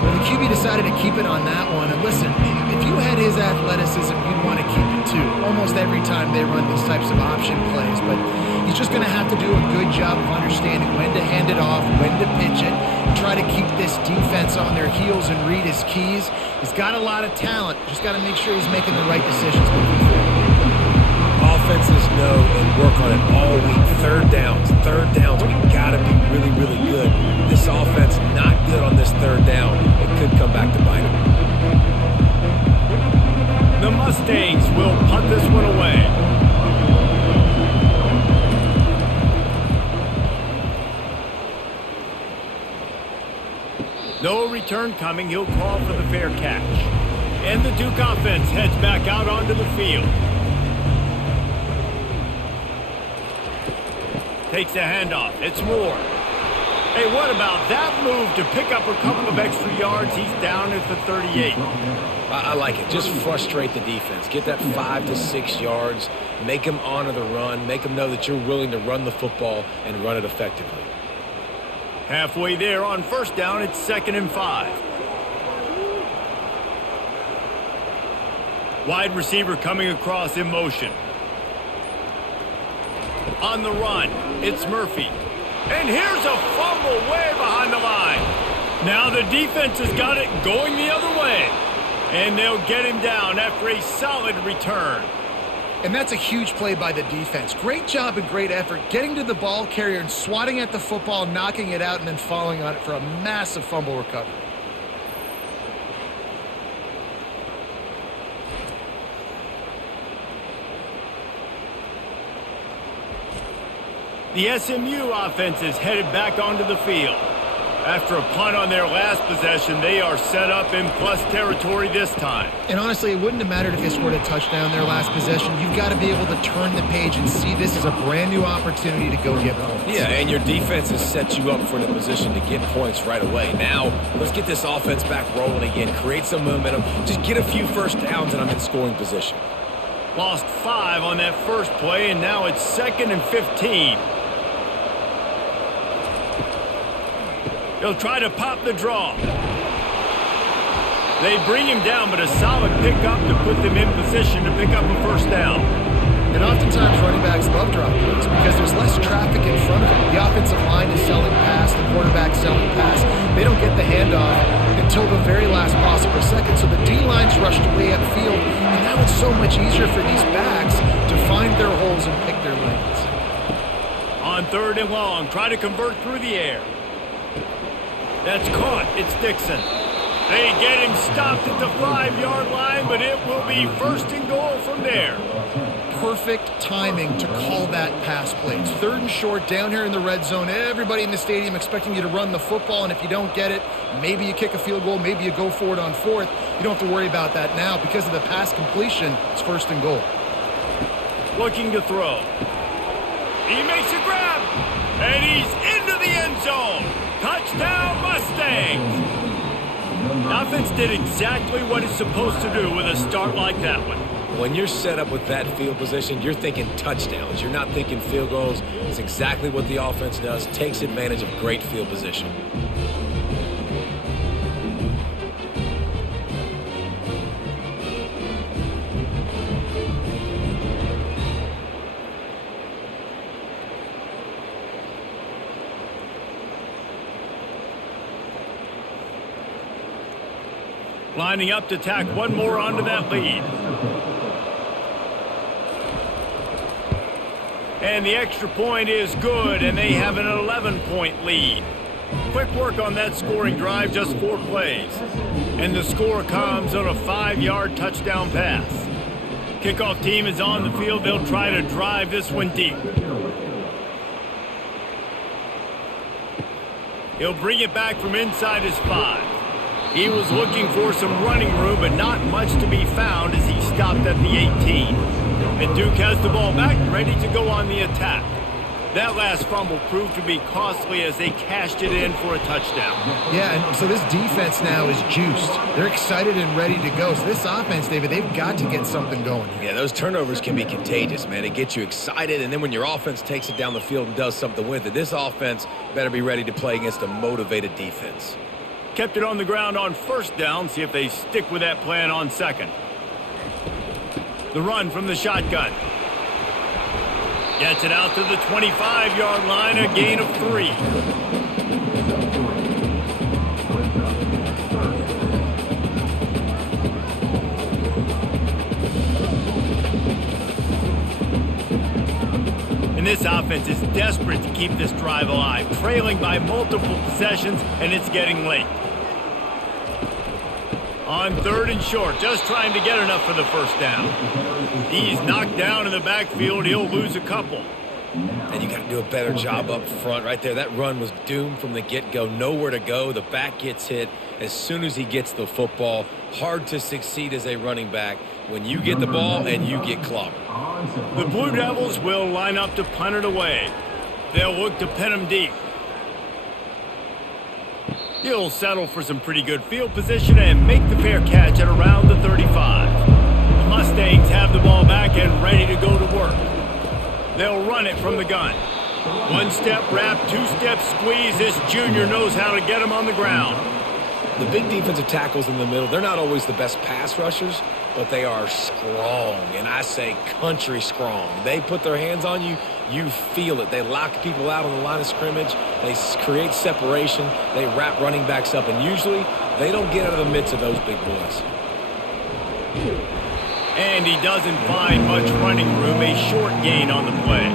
Well, the QB decided to keep it on that one. And listen, if you had his athleticism, you'd want to keep it too. Almost every time they run these types of option plays. But he's just going to have to do a good job of understanding when to hand it off, when to pitch it, and try to keep this defense on their heels and read his keys. He's got a lot of talent. Just got to make sure he's making the right decisions moving forward. Offenses know and work on it all week. Third downs, we got to be really, really good. This offense not good on this 3rd down. It could come back to bite them. The Mustangs will punt this one away. No return coming. He'll call for the fair catch. And the Duke offense heads back out onto the field. Takes a handoff. It's Moore. Hey, what about that move to pick up a couple of extra yards? He's down at the 38. I like it. Just frustrate the defense. Get that 5 to 6 yards. Make them honor the run. Make them know that you're willing to run the football and run it effectively. Halfway there on first down, it's 2nd and 5. Wide receiver coming across in motion. On the run, it's Murphy. And here's a fumble way behind the line. Now the defense has got it going the other way. And they'll get him down after a solid return. And that's a huge play by the defense. Great job and great effort getting to the ball carrier and swatting at the football, knocking it out, and then falling on it for a massive fumble recovery. The SMU offense is headed back onto the field. After a punt on their last possession, they are set up in plus territory this time. And honestly, it wouldn't have mattered if they scored a touchdown their last possession. You've got to be able to turn the page and see this as a brand new opportunity to go get points. Yeah, and your defense has set you up for the position to get points right away. Now, let's get this offense back rolling again. Create some momentum. Just get a few first downs, and I'm in scoring position. Lost 5 on that first play, and now it's 2nd and 15. He'll try to pop the draw. They bring him down, but a solid pickup to put them in position to pick up a first down. And oftentimes running backs love drop plays because there's less traffic in front of them. The offensive line is selling pass, the quarterback's selling pass. They don't get the handoff until the very last possible second. So the D-line's rushed way upfield, and now it's so much easier for these backs to find their holes and pick their lanes. On 3rd and long, try to convert through the air. That's caught. It's Dixon. They get him stopped at the 5-yard line, but it will be 1st and goal from there. Perfect timing to call that pass play. It's 3rd and short down here in the red zone. Everybody in the stadium expecting you to run the football, and if you don't get it, maybe you kick a field goal, maybe you go for it on 4th. You don't have to worry about that now. Because of the pass completion, it's 1st and goal. Looking to throw. He makes a grab, and he's into the end zone. Touchdown, Mustangs! The offense did exactly what it's supposed to do with a start like that one. When you're set up with that field position, you're thinking touchdowns. You're not thinking field goals. It's exactly what the offense does. Takes advantage of great field position. Lining up to tack one more onto that lead. And the extra point is good, and they have an 11-point lead. Quick work on that scoring drive, just 4 plays. And the score comes on a 5-yard touchdown pass. Kickoff team is on the field. They'll try to drive this one deep. He'll bring it back from inside his 5. He was looking for some running room, but not much to be found as he stopped at the 18. And Duke has the ball back, ready to go on the attack. That last fumble proved to be costly as they cashed it in for a touchdown. Yeah, and so this defense now is juiced. They're excited and ready to go. So this offense, David, they've got to get something going. Yeah, those turnovers can be contagious, man. It gets you excited, and then when your offense takes it down the field and does something with it, this offense better be ready to play against a motivated defense. Kept it on the ground on first down. See if they stick with that plan on second. The run from the shotgun. Gets it out to the 25-yard line, a gain of 3. And this offense is desperate to keep this drive alive, trailing by multiple possessions, and it's getting late. On 3rd and short, just trying to get enough for the first down. He's knocked down in the backfield. He'll lose a couple. And you got to do a better job up front right there. That run was doomed from the get-go. Nowhere to go. The back gets hit as soon as he gets the football. Hard to succeed as a running back when you get the ball and you get clobbered. The Blue Devils will line up to punt it away. They'll look to pin him deep. He'll settle for some pretty good field position and make the fair catch at around the 35. The Mustangs have the ball back and ready to go to work. They'll run it from the gun. One-step wrap, two-step squeeze. This junior knows how to get him on the ground. The big defensive tackles in the middle, they're not always the best pass rushers, but they are strong, and I say country strong. They put their hands on you, you feel it. They lock people out on the line of scrimmage. They create separation. They wrap running backs up, and usually they don't get out of the midst of those big boys. And he doesn't find much running room, a short gain on the play.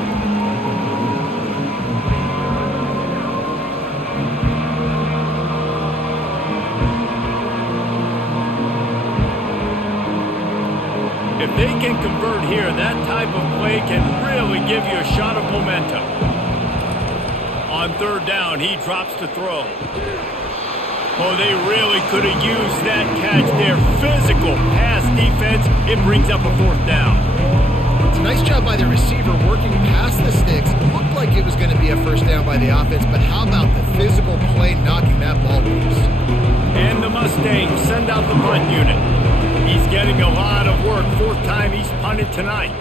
If they can convert here, that type of play can really give you a shot of momentum. On third down, he drops to throw. Oh, they really could have used that catch there. Physical pass defense. It brings up a fourth down. It's a nice job by the receiver working past the sticks. Looked like it was going to be a first down by the offense, but how about the physical play knocking that ball loose? And the Mustangs send out the punt unit. He's getting a lot of work. Fourth time he's punted tonight.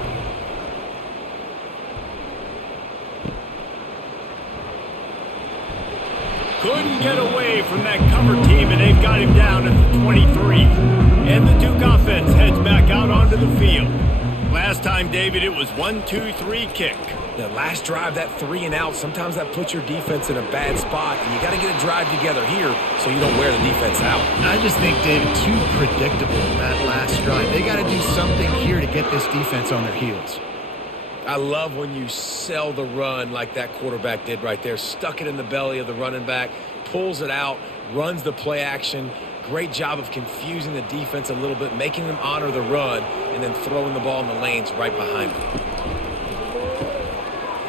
Couldn't get away from that cover team, and they've got him down at the 23. And the Duke offense heads back out onto the field. Last time, David, it was 1-2-3 kick. The last drive, that 3 and out, sometimes that puts your defense in a bad spot, and you got to get a drive together here so you don't wear the defense out. I just think, David, too predictable that last drive. They got to do something here to get this defense on their heels. I love when you sell the run like that quarterback did right there. Stuck it in the belly of the running back, pulls it out, runs the play action. Great job of confusing the defense a little bit, making them honor the run, and then throwing the ball in the lanes right behind them.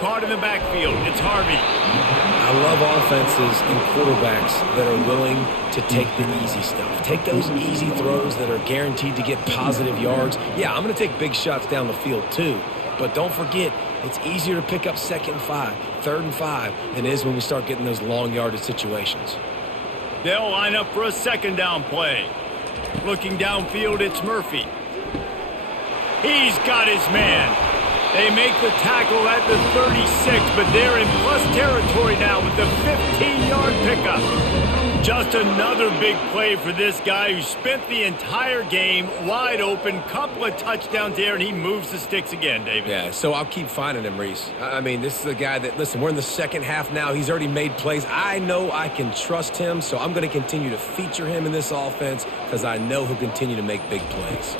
Caught in the backfield, it's Harvey. I love offenses and quarterbacks that are willing to take the easy stuff. Take those easy throws that are guaranteed to get positive yards. Yeah, I'm going to take big shots down the field too. But don't forget, it's easier to pick up 2nd and 5, 3rd and 5 than it is when we start getting those long yardage situations. They'll line up for a second down play. Looking downfield, it's Murphy. He's got his man. They make the tackle at the 36, but they're in plus territory now with the 15-yard pickup. Just another big play for this guy who spent the entire game wide open, couple of touchdowns there, and he moves the sticks again, David. Yeah, so I'll keep finding him, Reese. I mean, this is a guy that, listen, we're in the second half now. He's already made plays. I know I can trust him, so I'm going to continue to feature him in this offense because I know he'll continue to make big plays.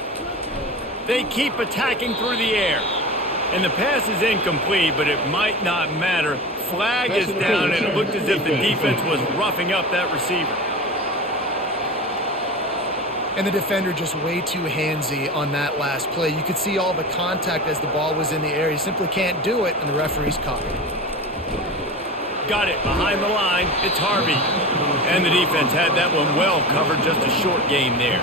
They keep attacking through the air. And the pass is incomplete, but it might not matter. Flag is down, and it looked as if the defense was roughing up that receiver. And the defender just way too handsy on that last play. You could see all the contact as the ball was in the air. He simply can't do it, and the referee's caught it. Got it behind the line. It's Harvey. And the defense had that one well covered, just a short gain there.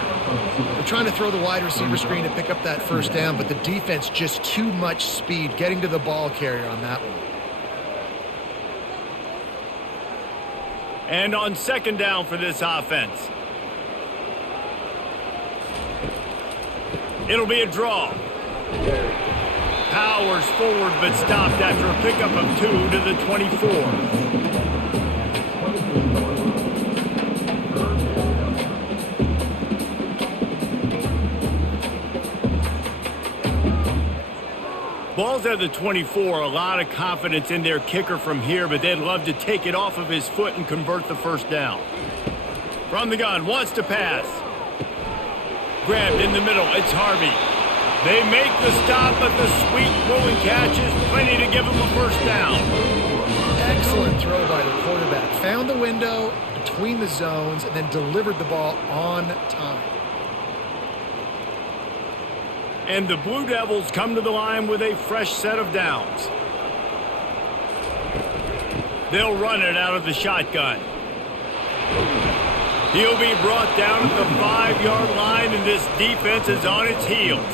They're trying to throw the wide receiver screen to pick up that first down, but the defense just too much speed getting to the ball carrier on that one. And on second down for this offense, it'll be a draw. Powers forward, but stopped after a pickup of 2 to the 24. Ball's at the 24, a lot of confidence in their kicker from here, but they'd love to take it off of his foot and convert the first down. From the gun, wants to pass. Grabbed in the middle, it's Harvey. They make the stop, but the sweet throwing catch is plenty to give them a first down. Excellent throw by the quarterback. Found the window between the zones and then delivered the ball on time. And the Blue Devils come to the line with a fresh set of downs. They'll run it out of the shotgun. He'll be brought down at the 5-yard line, and this defense is on its heels.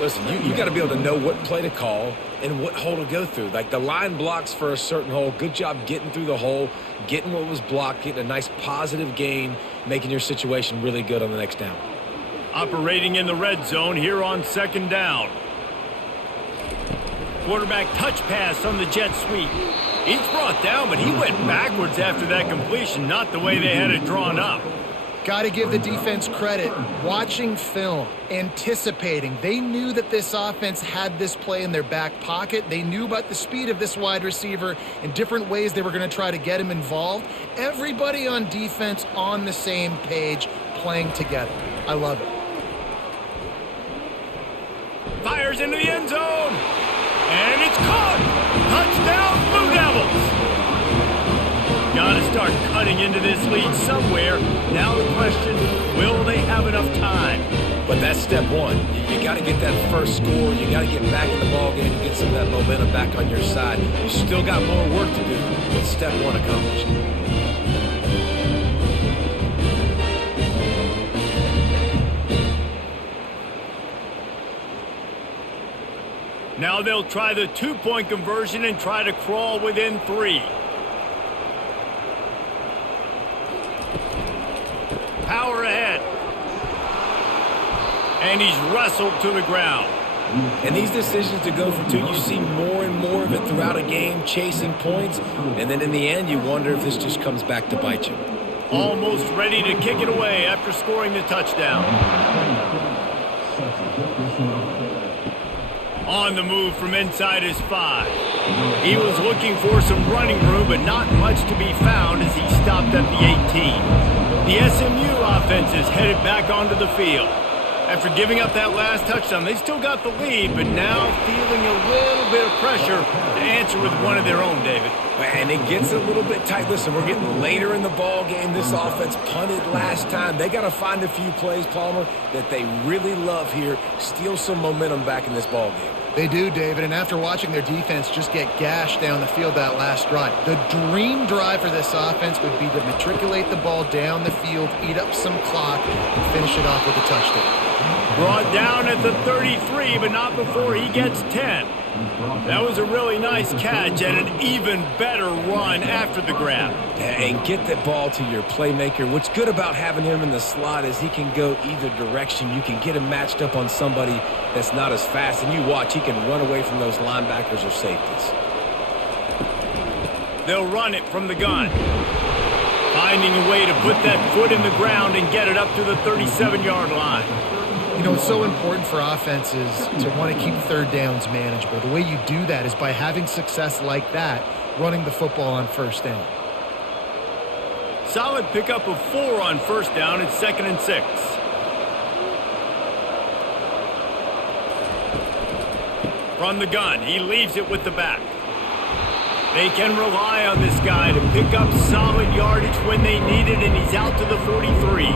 Listen, you got to be able to know what play to call and what hole to go through. Like the line blocks for a certain hole. Good job getting through the hole, getting what was blocked, getting a nice positive gain, making your situation really good on the next down. Operating in the red zone here on 2nd down. Quarterback touch pass on the jet sweep. He's brought down, but he went backwards after that completion, not the way they had it drawn up. Got to give the defense credit. Watching film, anticipating. They knew that this offense had this play in their back pocket. They knew about the speed of this wide receiver and different ways they were going to try to get him involved. Everybody on defense on the same page, playing together. I love it. Fires into the end zone. And it's caught. Touchdown, Blue Devils. Got to start cutting into this lead somewhere. Now the question, will they have enough time? But that's step one. You got to get that first score. You got to get back in the ballgame and get some of that momentum back on your side. You still got more work to do, but step one accomplished. Now they'll try the 2-point conversion and try to crawl within 3. Power ahead. And he's wrestled to the ground. And these decisions to go for 2, you see more and more of it throughout a game, chasing points. And then in the end, you wonder if this just comes back to bite you. Almost ready to kick it away after scoring the touchdown. On the move from inside his 5. He was looking for some running room, but not much to be found as he stopped at the 18. The SMU offense is headed back onto the field. After giving up that last touchdown, they still got the lead, but now feeling a little bit of pressure to answer with one of their own, David. And it gets a little bit tight. Listen, we're getting later in the ball game. This offense punted last time. They got to find a few plays, Palmer, that they really love here. Steal some momentum back in this ball game. They do, David, and after watching their defense just get gashed down the field that last drive, the dream drive for this offense would be to matriculate the ball down the field, eat up some clock, and finish it off with a touchdown. Brought down at the 33, but not before he gets 10. That was a really nice catch and an even better run after the grab. And get that ball to your playmaker. What's good about having him in the slot is he can go either direction. You can get him matched up on somebody that's not as fast. And you watch, he can run away from those linebackers or safeties. They'll run it from the gun. Finding a way to put that foot in the ground and get it up to the 37-yard line. You know, it's so important for offenses to want to keep third downs manageable. The way you do that is by having success like that, running the football on first down. Solid pickup of 4 on first down. It's 2nd and 6. From the gun, he leaves it with the back. They can rely on this guy to pick up solid yardage when they need it, and he's out to the 43.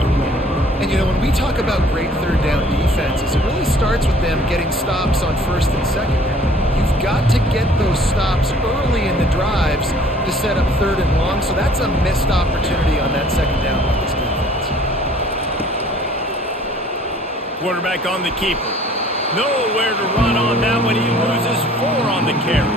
And, you know, when we talk about great third down defenses, it really starts with them getting stops on first and second down. You've got to get those stops early in the drives to set up third and long, so that's a missed opportunity on that second down by this defense. Quarterback on the keeper. Nowhere to run on that one. He loses 4 on the carry.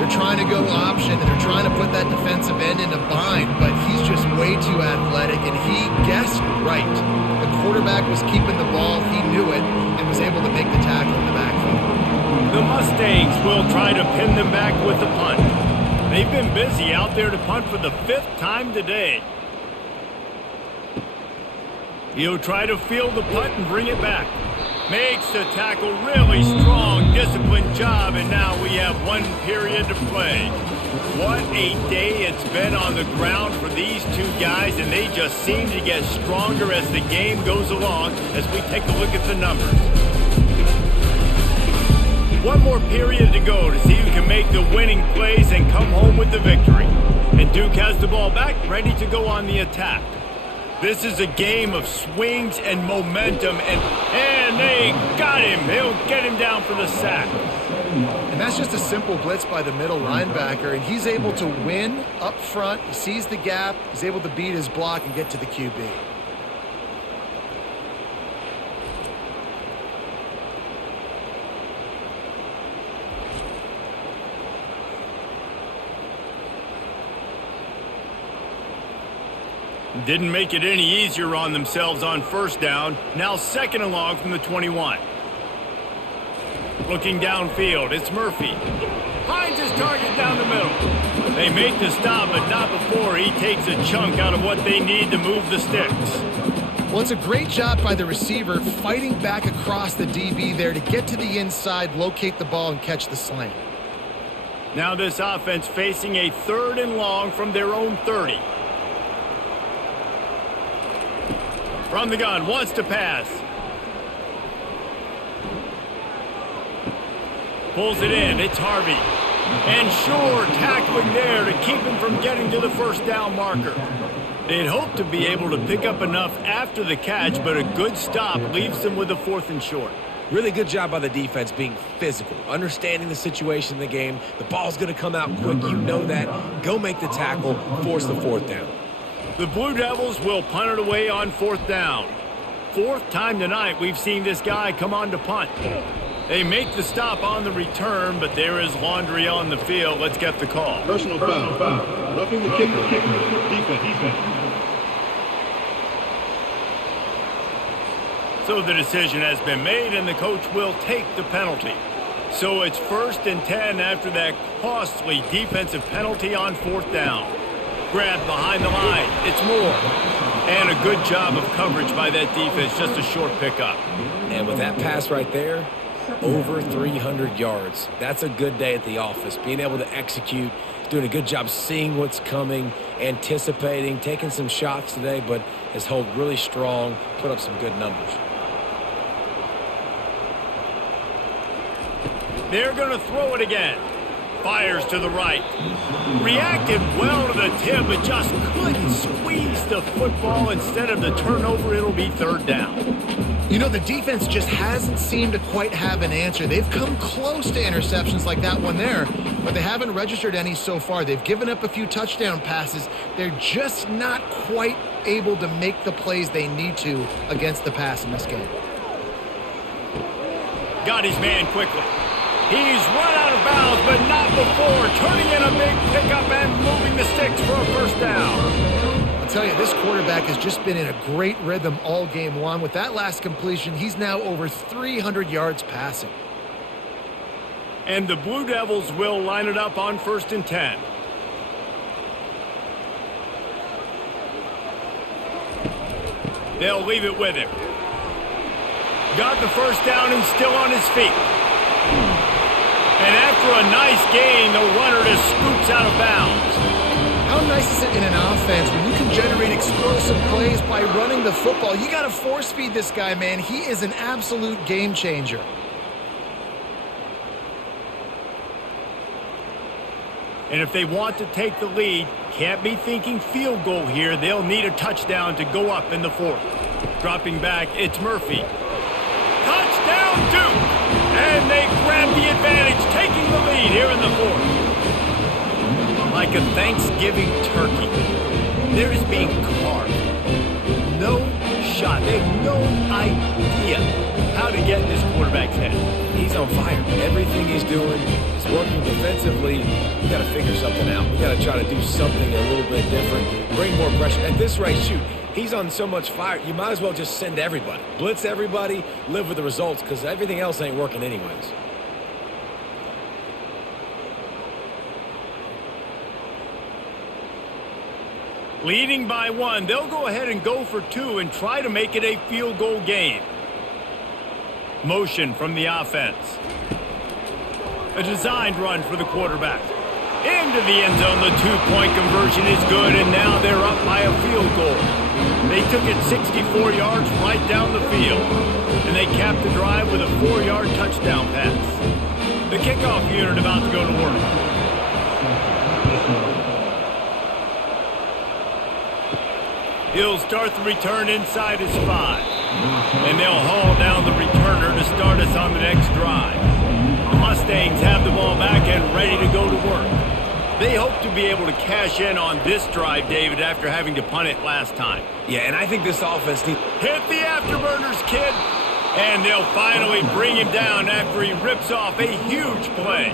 They're trying to go option, and they're trying to put that defensive end in a bind, but he's just way too athletic, and he guessed right. The quarterback was keeping the ball, he knew it, and was able to make the tackle in the backfield. The Mustangs will try to pin them back with the punt. They've been busy out there to punt for the 5th time today. He'll try to field the punt and bring it back. Makes the tackle, really strong, disciplined job, and now we have 1 period to play. What a day it's been on the ground for these 2 guys, and they just seem to get stronger as the game goes along as we take a look at the numbers. 1 more period to go to see who can make the winning plays and come home with the victory. And Duke has the ball back, ready to go on the attack. This is a game of swings and momentum, and they got him. They'll get him down for the sack. And that's just a simple blitz by the middle linebacker, and he's able to win up front. He sees the gap. He's able to beat his block and get to the QB. Didn't make it any easier on themselves on first down. Now 2nd and long from the 21. Looking downfield, it's Murphy. Finds his target down the middle. They make the stop, but not before he takes a chunk out of what they need to move the sticks. Well, it's a great job by the receiver fighting back across the DB there to get to the inside, locate the ball, and catch the slant. Now this offense facing a 3rd and long from their own 30. From the gun, wants to pass. Pulls it in, it's Harvey. And Shore tackling there to keep him from getting to the first down marker. They'd hope to be able to pick up enough after the catch, but a good stop leaves them with a 4th and short. Really good job by the defense being physical, understanding the situation in the game. The ball's going to come out quick, you know that. Go make the tackle, force the 4th down. The Blue Devils will punt it away on 4th down. 4th time tonight we've seen this guy come on to punt. They make the stop on the return, but there is laundry on the field. Let's get the call. Personal foul. Roughing the kicker. Defense. So the decision has been made, and the coach will take the penalty. So it's 1st and 10 after that costly defensive penalty on 4th down. Grab behind the line. It's Moore. And a good job of coverage by that defense. Just a short pickup. And with that pass right there, over 300 yards. That's a good day at the office. Being able to execute, doing a good job seeing what's coming, anticipating, taking some shots today, but has held really strong, put up some good numbers. They're going to throw it again. Fires to the right. Reacted well to the tip, but just couldn't squeeze the football. Instead of the turnover, it'll be 3rd down. You know, the defense just hasn't seemed to quite have an answer. They've come close to interceptions like that one there, but they haven't registered any so far. They've given up a few touchdown passes. They're just not quite able to make the plays they need to against the pass in this game. Got his man quickly. He's run out of bounds, but not before turning in a big pickup and moving the sticks for a 1st down. I'll tell you, this quarterback has just been in a great rhythm all game long. With that last completion, he's now over 300 yards passing. And the Blue Devils will line it up on 1st and 10. They'll leave it with him. Got the 1st down and still on his feet. And after a nice gain, the runner just scoops out of bounds. How nice is it in an offense when you can generate explosive plays by running the football? You got to force feed this guy, man. He is an absolute game changer. And if they want to take the lead, can't be thinking field goal here. They'll need a touchdown to go up in the 4th. Dropping back, it's Murphy. Touchdown, Duke! And they grab the advantage, taking the lead here in the 4th. Like a Thanksgiving turkey, they're just being carved. No shot. They have no idea how to get in this quarterback's head. He's on fire. Everything he's doing is working defensively. We got to figure something out. We got to try to do something a little bit different, bring more pressure. At this rate, shoot, he's on so much fire, you might as well just send everybody. Blitz everybody, live with the results, because everything else ain't working anyways. Leading by 1, they'll go ahead and go for 2 and try to make it a field goal game. Motion from the offense. A designed run for the quarterback. Into the end zone, the 2-point conversion is good, and now they're up by a field goal. They took it 64 yards right down the field, and they capped the drive with a 4-yard touchdown pass. The kickoff unit about to go to work. He'll start the return inside his 5. And they'll haul down the returner to start us on the next drive. Mustangs have the ball back and ready to go to work. They hope to be able to cash in on this drive, David, after having to punt it last time. Yeah, and I think this offense needs... Hit the afterburners, kid! And they'll finally bring him down after he rips off a huge play.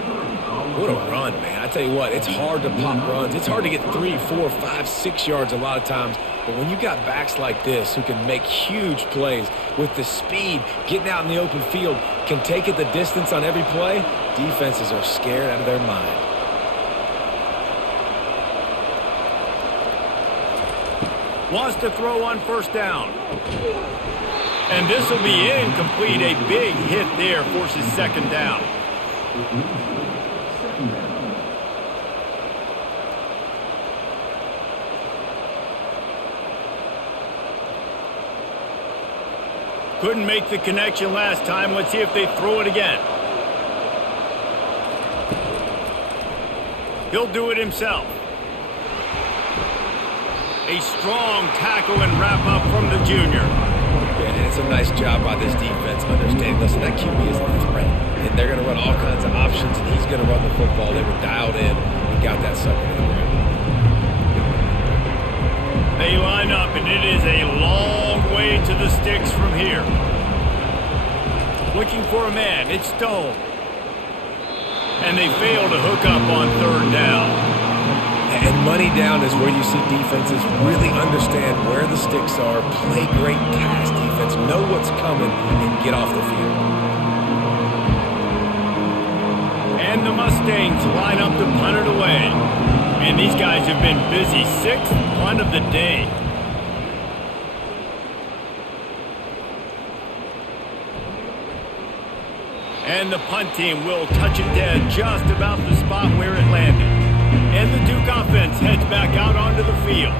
What a run, man. I tell you what, it's hard to pop runs. It's hard to get 3, 4, 5, 6 yards a lot of times. But when you got backs like this who can make huge plays with the speed, getting out in the open field, can take it the distance on every play, defenses are scared out of their mind. Wants to throw on first down. And this will be incomplete. A big hit there forces second down. Couldn't make the connection last time. Let's see if they throw it again. He'll do it himself. A strong tackle and wrap up from the junior. And it's a nice job by this defense understanding, listen, that QB is a threat. And they're going to run all kinds of options, and he's going to run the football. They were dialed in and got that sucker to the ground. They line up, and it is a long way to the sticks from here. Looking for a man. It's Stone. And they fail to hook up on third down. And money down is where you see defenses really understand where the sticks are, play great pass defense, know what's coming, and get off the field. And the Mustangs line up to punt it away. And these guys have been busy. 6th punt of the day. And the punt team will touch it dead just about the spot where it landed. And the Duke offense heads back out onto the field.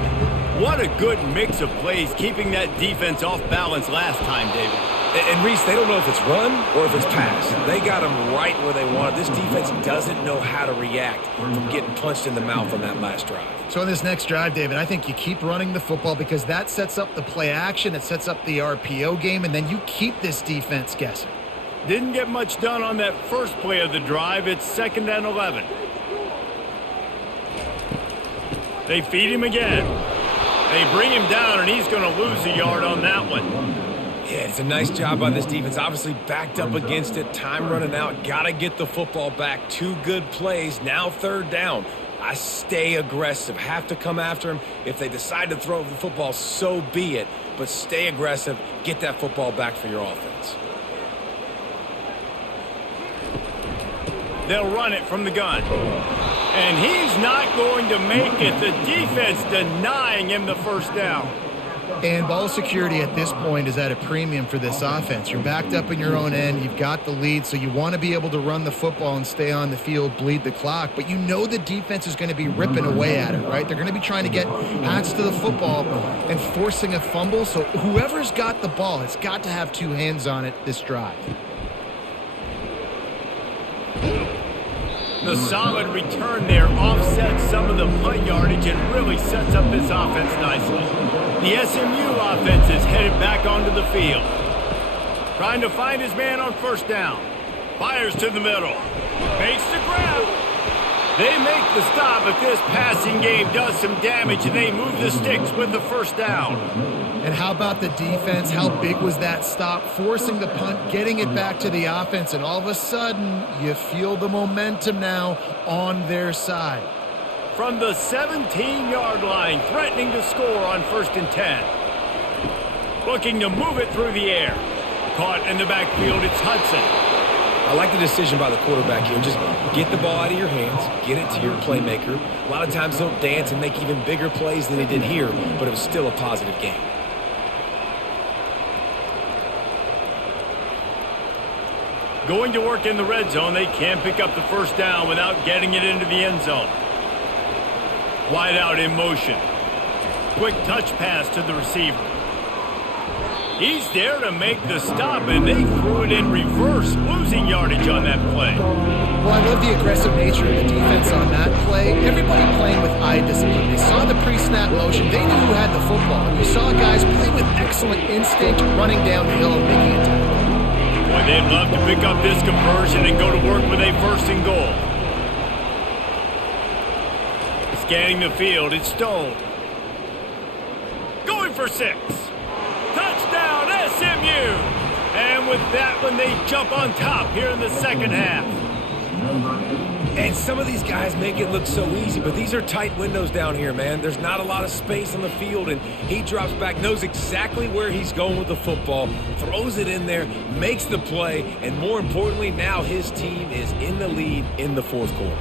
What a good mix of plays, keeping that defense off balance last time, David. And Reese, they don't know if it's run or if it's pass. They got them right where they want it. This defense doesn't know how to react from getting punched in the mouth on that last drive. So on this next drive, David, I think you keep running the football because that sets up the play action, it sets up the RPO game, and then you keep this defense guessing. Didn't get much done on that first play of the drive. It's 2nd and 11. They feed him again. They bring him down, and he's going to lose a yard on that one. Yeah, it's a nice job by this defense. Obviously backed up against it. Time running out. Got to get the football back. 2 good plays. Now 3rd down. I stay aggressive. Have to come after him. If they decide to throw the football, so be it. But stay aggressive. Get that football back for your offense. They'll run it from the gun. And he's not going to make it. The defense denying him the first down. And ball security at this point is at a premium for this offense. You're backed up in your own end. You've got the lead, so you want to be able to run the football and stay on the field, bleed the clock. But you know the defense is going to be ripping away at it, right? They're going to be trying to get hands to the football and forcing a fumble. So whoever's got the ball has got to have 2 hands on it this drive. The solid return there offsets some of the punt yardage and really sets up this offense nicely. The SMU offense is headed back onto the field. Trying to find his man on first down. Fires to the middle. Makes the grab. They make the stop, but this passing game does some damage, and they move the sticks with the first down. And how about the defense? How big was that stop? Forcing the punt, getting it back to the offense, and all of a sudden, you feel the momentum now on their side. From the 17-yard line, threatening to score on 1st and 10. Looking to move it through the air. Caught in the backfield, it's Hudson. I like the decision by the quarterback here. Just get the ball out of your hands, get it to your playmaker. A lot of times they'll dance and make even bigger plays than they did here, but it was still a positive game. Going to work in the red zone, they can't pick up the first down without getting it into the end zone. Wide out in motion. Quick touch pass to the receiver. He's there to make the stop, and they threw it in reverse, losing yardage on that play. Well, I love the aggressive nature of the defense on that play. Everybody playing with eye discipline. They saw the pre-snap motion. They knew who had the football. You saw guys play with excellent instinct, running down the hill and making a tackle. Boy, they'd love to pick up this conversion and go to work with a 1st and goal. Scanning the field, it's Stone. Going for 6. Touchdown, SMU! And with that one, they jump on top here in the second half. And some of these guys make it look so easy, but these are tight windows down here, man. There's not a lot of space on the field, and he drops back, knows exactly where he's going with the football, throws it in there, makes the play, and more importantly, now his team is in the lead in the 4th quarter.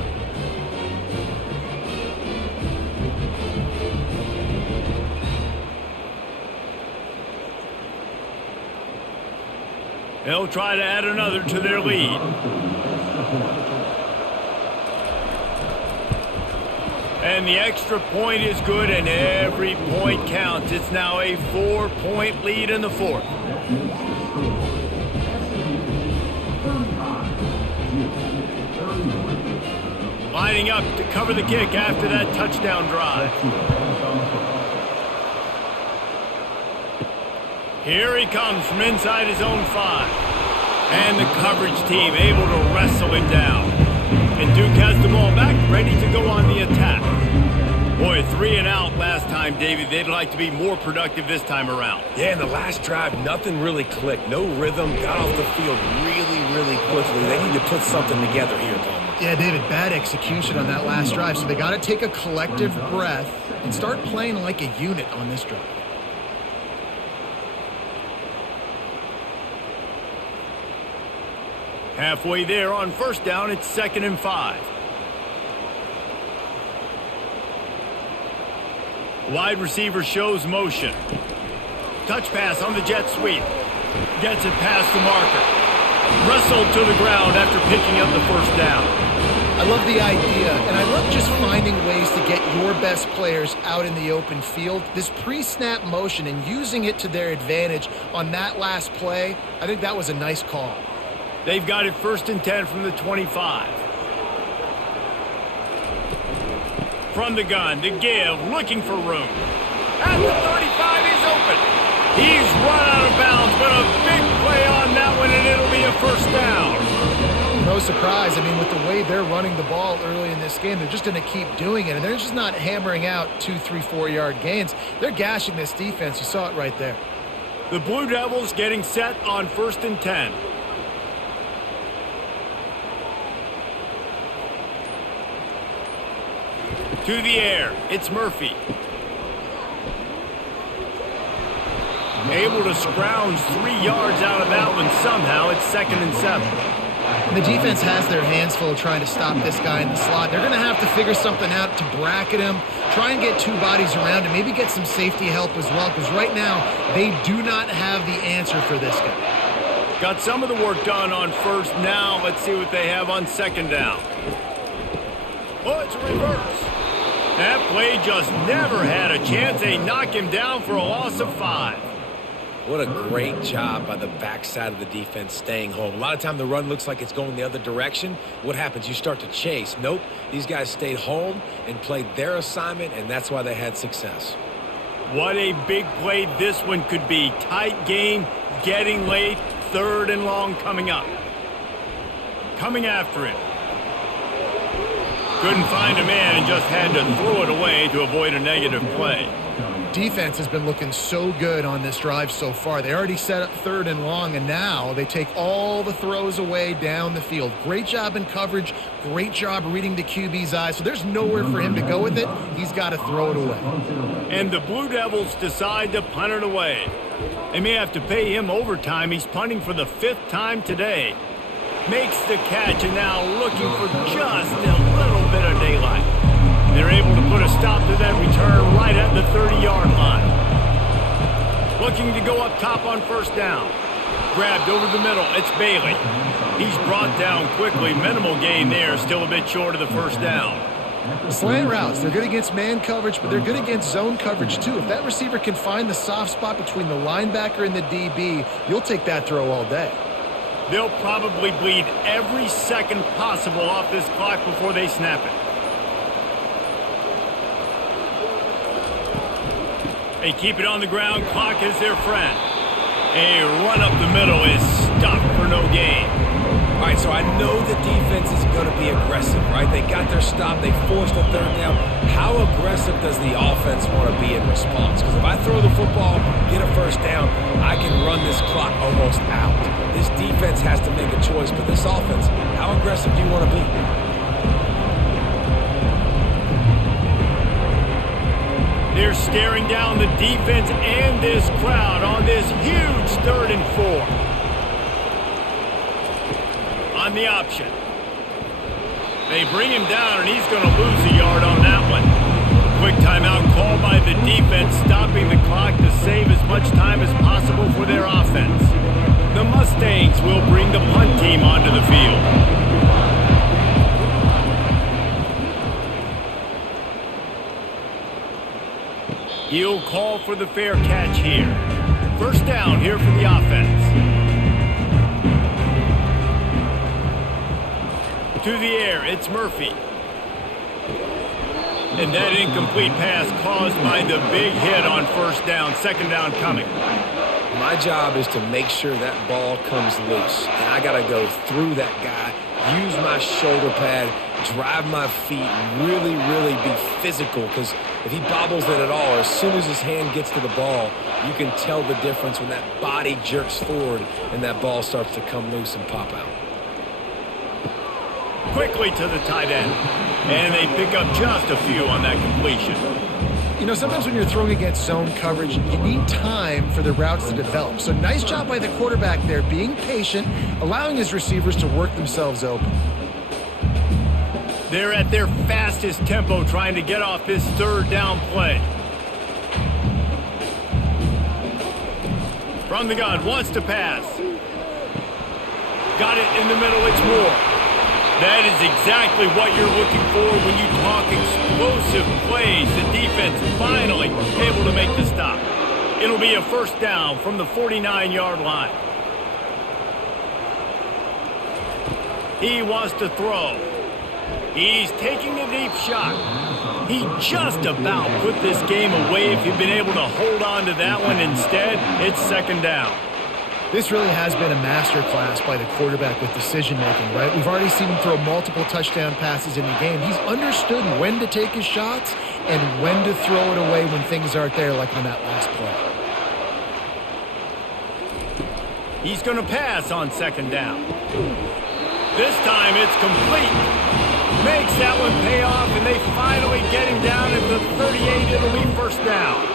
They'll try to add another to their lead. And the extra point is good, and every point counts. It's now a 4-point lead in the 4th. Lining up to cover the kick after that touchdown drive. Here he comes from inside his own 5. And the coverage team able to wrestle him down. And Duke has the ball back, ready to go on the attack. Boy, 3 and out last time, David. They'd like to be more productive this time around. Yeah, in the last drive, nothing really clicked. No rhythm, got off the field really quickly. They need to put something together here, Palmer. Yeah, David, bad execution on that last drive, so they got to take a collective breath and start playing like a unit on this drive. Halfway there on 1st down, it's 2nd and 5. Wide receiver shows motion. Touch pass on the jet sweep. Gets it past the marker. Wrestled to the ground after picking up the 1st down. I love the idea, and I love just finding ways to get your best players out in the open field. This pre-snap motion and using it to their advantage on that last play, I think that was a nice call. They've got it 1st and 10 from the 25. From the gun to give, looking for room. At the 35, he's open. He's run out of bounds, but a big play on that one, and it'll be a 1st down. No surprise. I mean, with the way they're running the ball early in this game, they're just going to keep doing it, and they're just not hammering out 2, 3, 4-yard gains. They're gashing this defense. You saw it right there. The Blue Devils getting set on 1st and 10. To the air, it's Murphy. Able to scrounge 3 yards out of that one somehow. It's 2nd and 7. And the defense has their hands full trying to stop this guy in the slot. They're going to have to figure something out to bracket him, try and get 2 bodies around him, maybe get some safety help as well, because right now they do not have the answer for this guy. Got some of the work done on 1st. Now let's see what they have on 2nd down. Oh, it's a reverse. That play just never had a chance. They knock him down for a loss of 5. What a great job by the backside of the defense staying home. A lot of time the run looks like it's going the other direction. What happens? You start to chase. Nope. These guys stayed home and played their assignment, and that's why they had success. What a big play this one could be. Tight game, getting late, 3rd and long coming up. Coming after him. Couldn't find a man and just had to throw it away to avoid a negative play. Defense has been looking so good on this drive so far. They already set up 3rd and long, and now they take all the throws away down the field. Great job in coverage. Great job reading the QB's eyes. So there's nowhere for him to go with it. He's got to throw it away. And the Blue Devils decide to punt it away. They may have to pay him overtime. He's punting for the 5th time today. Makes the catch, and now looking for just a little bit of daylight. They're able to put a stop to that return right at the 30-yard line. Looking to go up top on 1st down. Grabbed over the middle. It's Bailey. He's brought down quickly. Minimal gain there. Still a bit short of the 1st down. Slant routes, they're good against man coverage, but they're good against zone coverage too. If that receiver can find the soft spot between the linebacker and the DB, you'll take that throw all day. They'll probably bleed every second possible off this clock before they snap it. They keep it on the ground. Clock is their friend. A run up the middle is stopped for no gain. All right, so I know the defense is going to be aggressive, right? They got their stop. They forced a third down. How aggressive does the offense want to be in response? Because if I throw the football, get a first down, I can run this clock almost out. This defense has to make a choice, but this offense, how aggressive do you want to be? They're staring down the defense and this crowd on this huge 3rd and 4. On the option. They bring him down, and he's going to lose a yard on that one. Quick timeout called by the defense, stopping the clock to save as much time as possible for their offense. The Mustangs will bring the punt team onto the field. He'll call for the fair catch here. First down here for the offense. To the air, it's Murphy. And that incomplete pass caused by the big hit on first down. Second down coming. My job is to make sure that ball comes loose. And I got to go through that guy, use my shoulder pad, drive my feet, really, really be physical. Because if he bobbles it at all, or as soon as his hand gets to the ball, you can tell the difference when that body jerks forward and that ball starts to come loose and pop out. Quickly to the tight end. And they pick up just a few on that completion. You know, sometimes when you're throwing against zone coverage, you need time for the routes to develop. So nice job by the quarterback there, being patient, allowing his receivers to work themselves open. They're at their fastest tempo trying to get off this 3rd down play. From the gun, wants to pass. Got it in the middle, it's Moore. That is exactly what you're looking for when you talk explosive plays. The defense finally able to make the stop. It'll be a first down from the 49-yard line. He wants to throw. He's taking a deep shot. He just about put this game away if he'd been able to hold on to that one. Instead, it's second down. This really has been a masterclass by the quarterback with decision-making, right? We've already seen him throw multiple touchdown passes in the game. He's understood when to take his shots and when to throw it away when things aren't there, like on that last play. He's going to pass on second down. This time it's complete. Makes that one pay off, and they finally get him down at the 38. It'll be first down.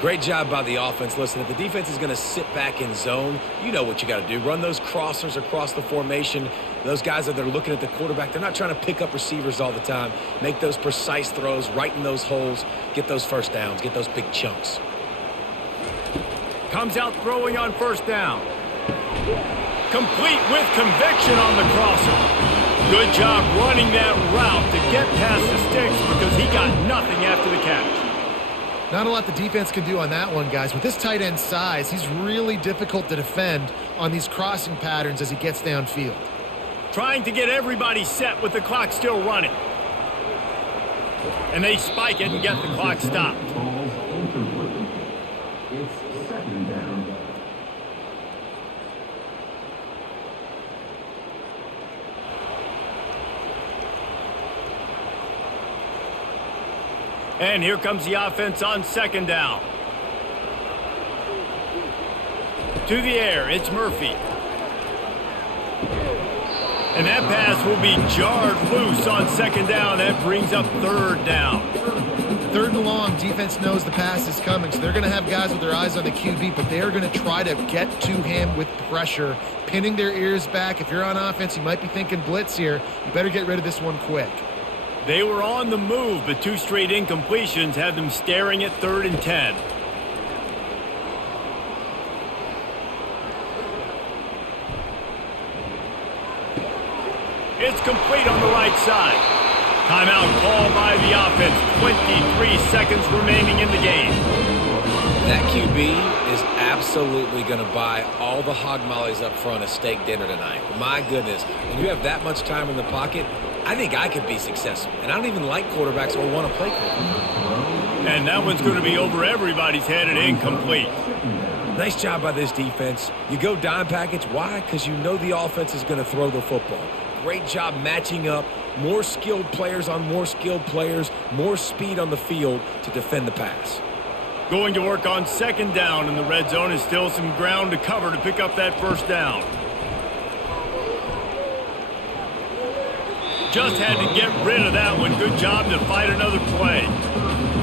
Great job by the offense. Listen, if the defense is going to sit back in zone, you know what you got to do. Run those crossers across the formation. Those guys that are looking at the quarterback, they're not trying to pick up receivers all the time. Make those precise throws, right in those holes, get those first downs, get those big chunks. Comes out throwing on first down. Complete with conviction on the crosser. Good job running that route to get past the sticks because he got nothing after the catch. Not a lot the defense can do on that one, guys. With this tight end size, he's really difficult to defend on these crossing patterns as he gets downfield. Trying to get everybody set with the clock still running. And they spike it and get the clock stopped. It's second down. And here comes the offense on second down. To the air, it's Murphy. And that pass will be jarred loose on second down. That brings up third down. Third and long, defense knows the pass is coming, so they're going to have guys with their eyes on the QB, but they are going to try to get to him with pressure, pinning their ears back. If you're on offense, you might be thinking blitz here. You better get rid of this one quick. They were on the move, but 2 straight incompletions had them staring at 3rd and 10. It's complete on the right side. Timeout called by the offense. 23 seconds remaining in the game. That QB is absolutely going to buy all the hog mollies up front a steak dinner tonight. My goodness, when you have that much time in the pocket, I think I could be successful. And I don't even like quarterbacks or want to play quarterback. And that one's going to be over everybody's head and incomplete. Nice job by this defense. You go dime package. Why? Because you know the offense is going to throw the football. Great job matching up. More skilled players on more skilled players. More speed on the field to defend the pass. Going to work on second down in the red zone is still some ground to cover to pick up that first down. Just had to get rid of that one. Good job to fight another play.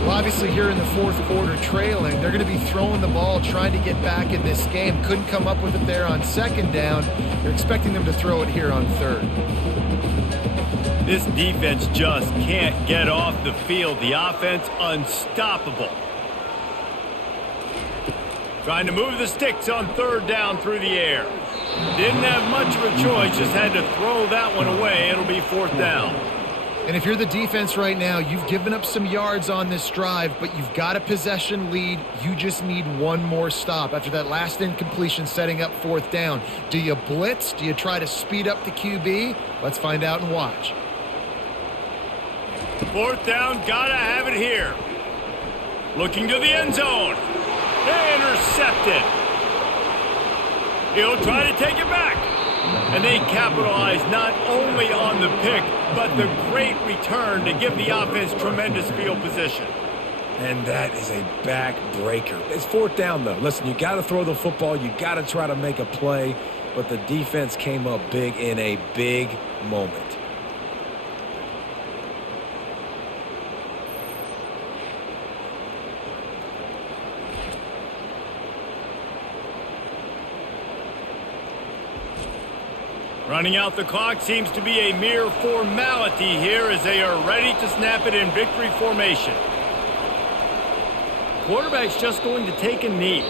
Well, obviously here in the fourth quarter trailing, they're going to be throwing the ball, trying to get back in this game. Couldn't come up with it there on second down. They're expecting them to throw it here on third. This defense just can't get off the field. The offense unstoppable. Trying to move the sticks on third down through the air. Didn't have much of a choice, just had to throw that one away. It'll be fourth down. And if you're the defense right now, you've given up some yards on this drive, but you've got a possession lead. You just need one more stop after that last incompletion setting up fourth down. Do you blitz? Do you try to speed up the QB? Let's find out and watch. Fourth down, gotta have it here. Looking to the end zone. Intercepted. He'll try to take it back. And they capitalize not only on the pick, but the great return to give the offense tremendous field position. And that is a backbreaker. It's fourth down, though. Listen, you got to throw the football. You got to try to make a play. But the defense came up big in a big moment. Running out the clock seems to be a mere formality here as they are ready to snap it in victory formation. Quarterback's just going to take a knee.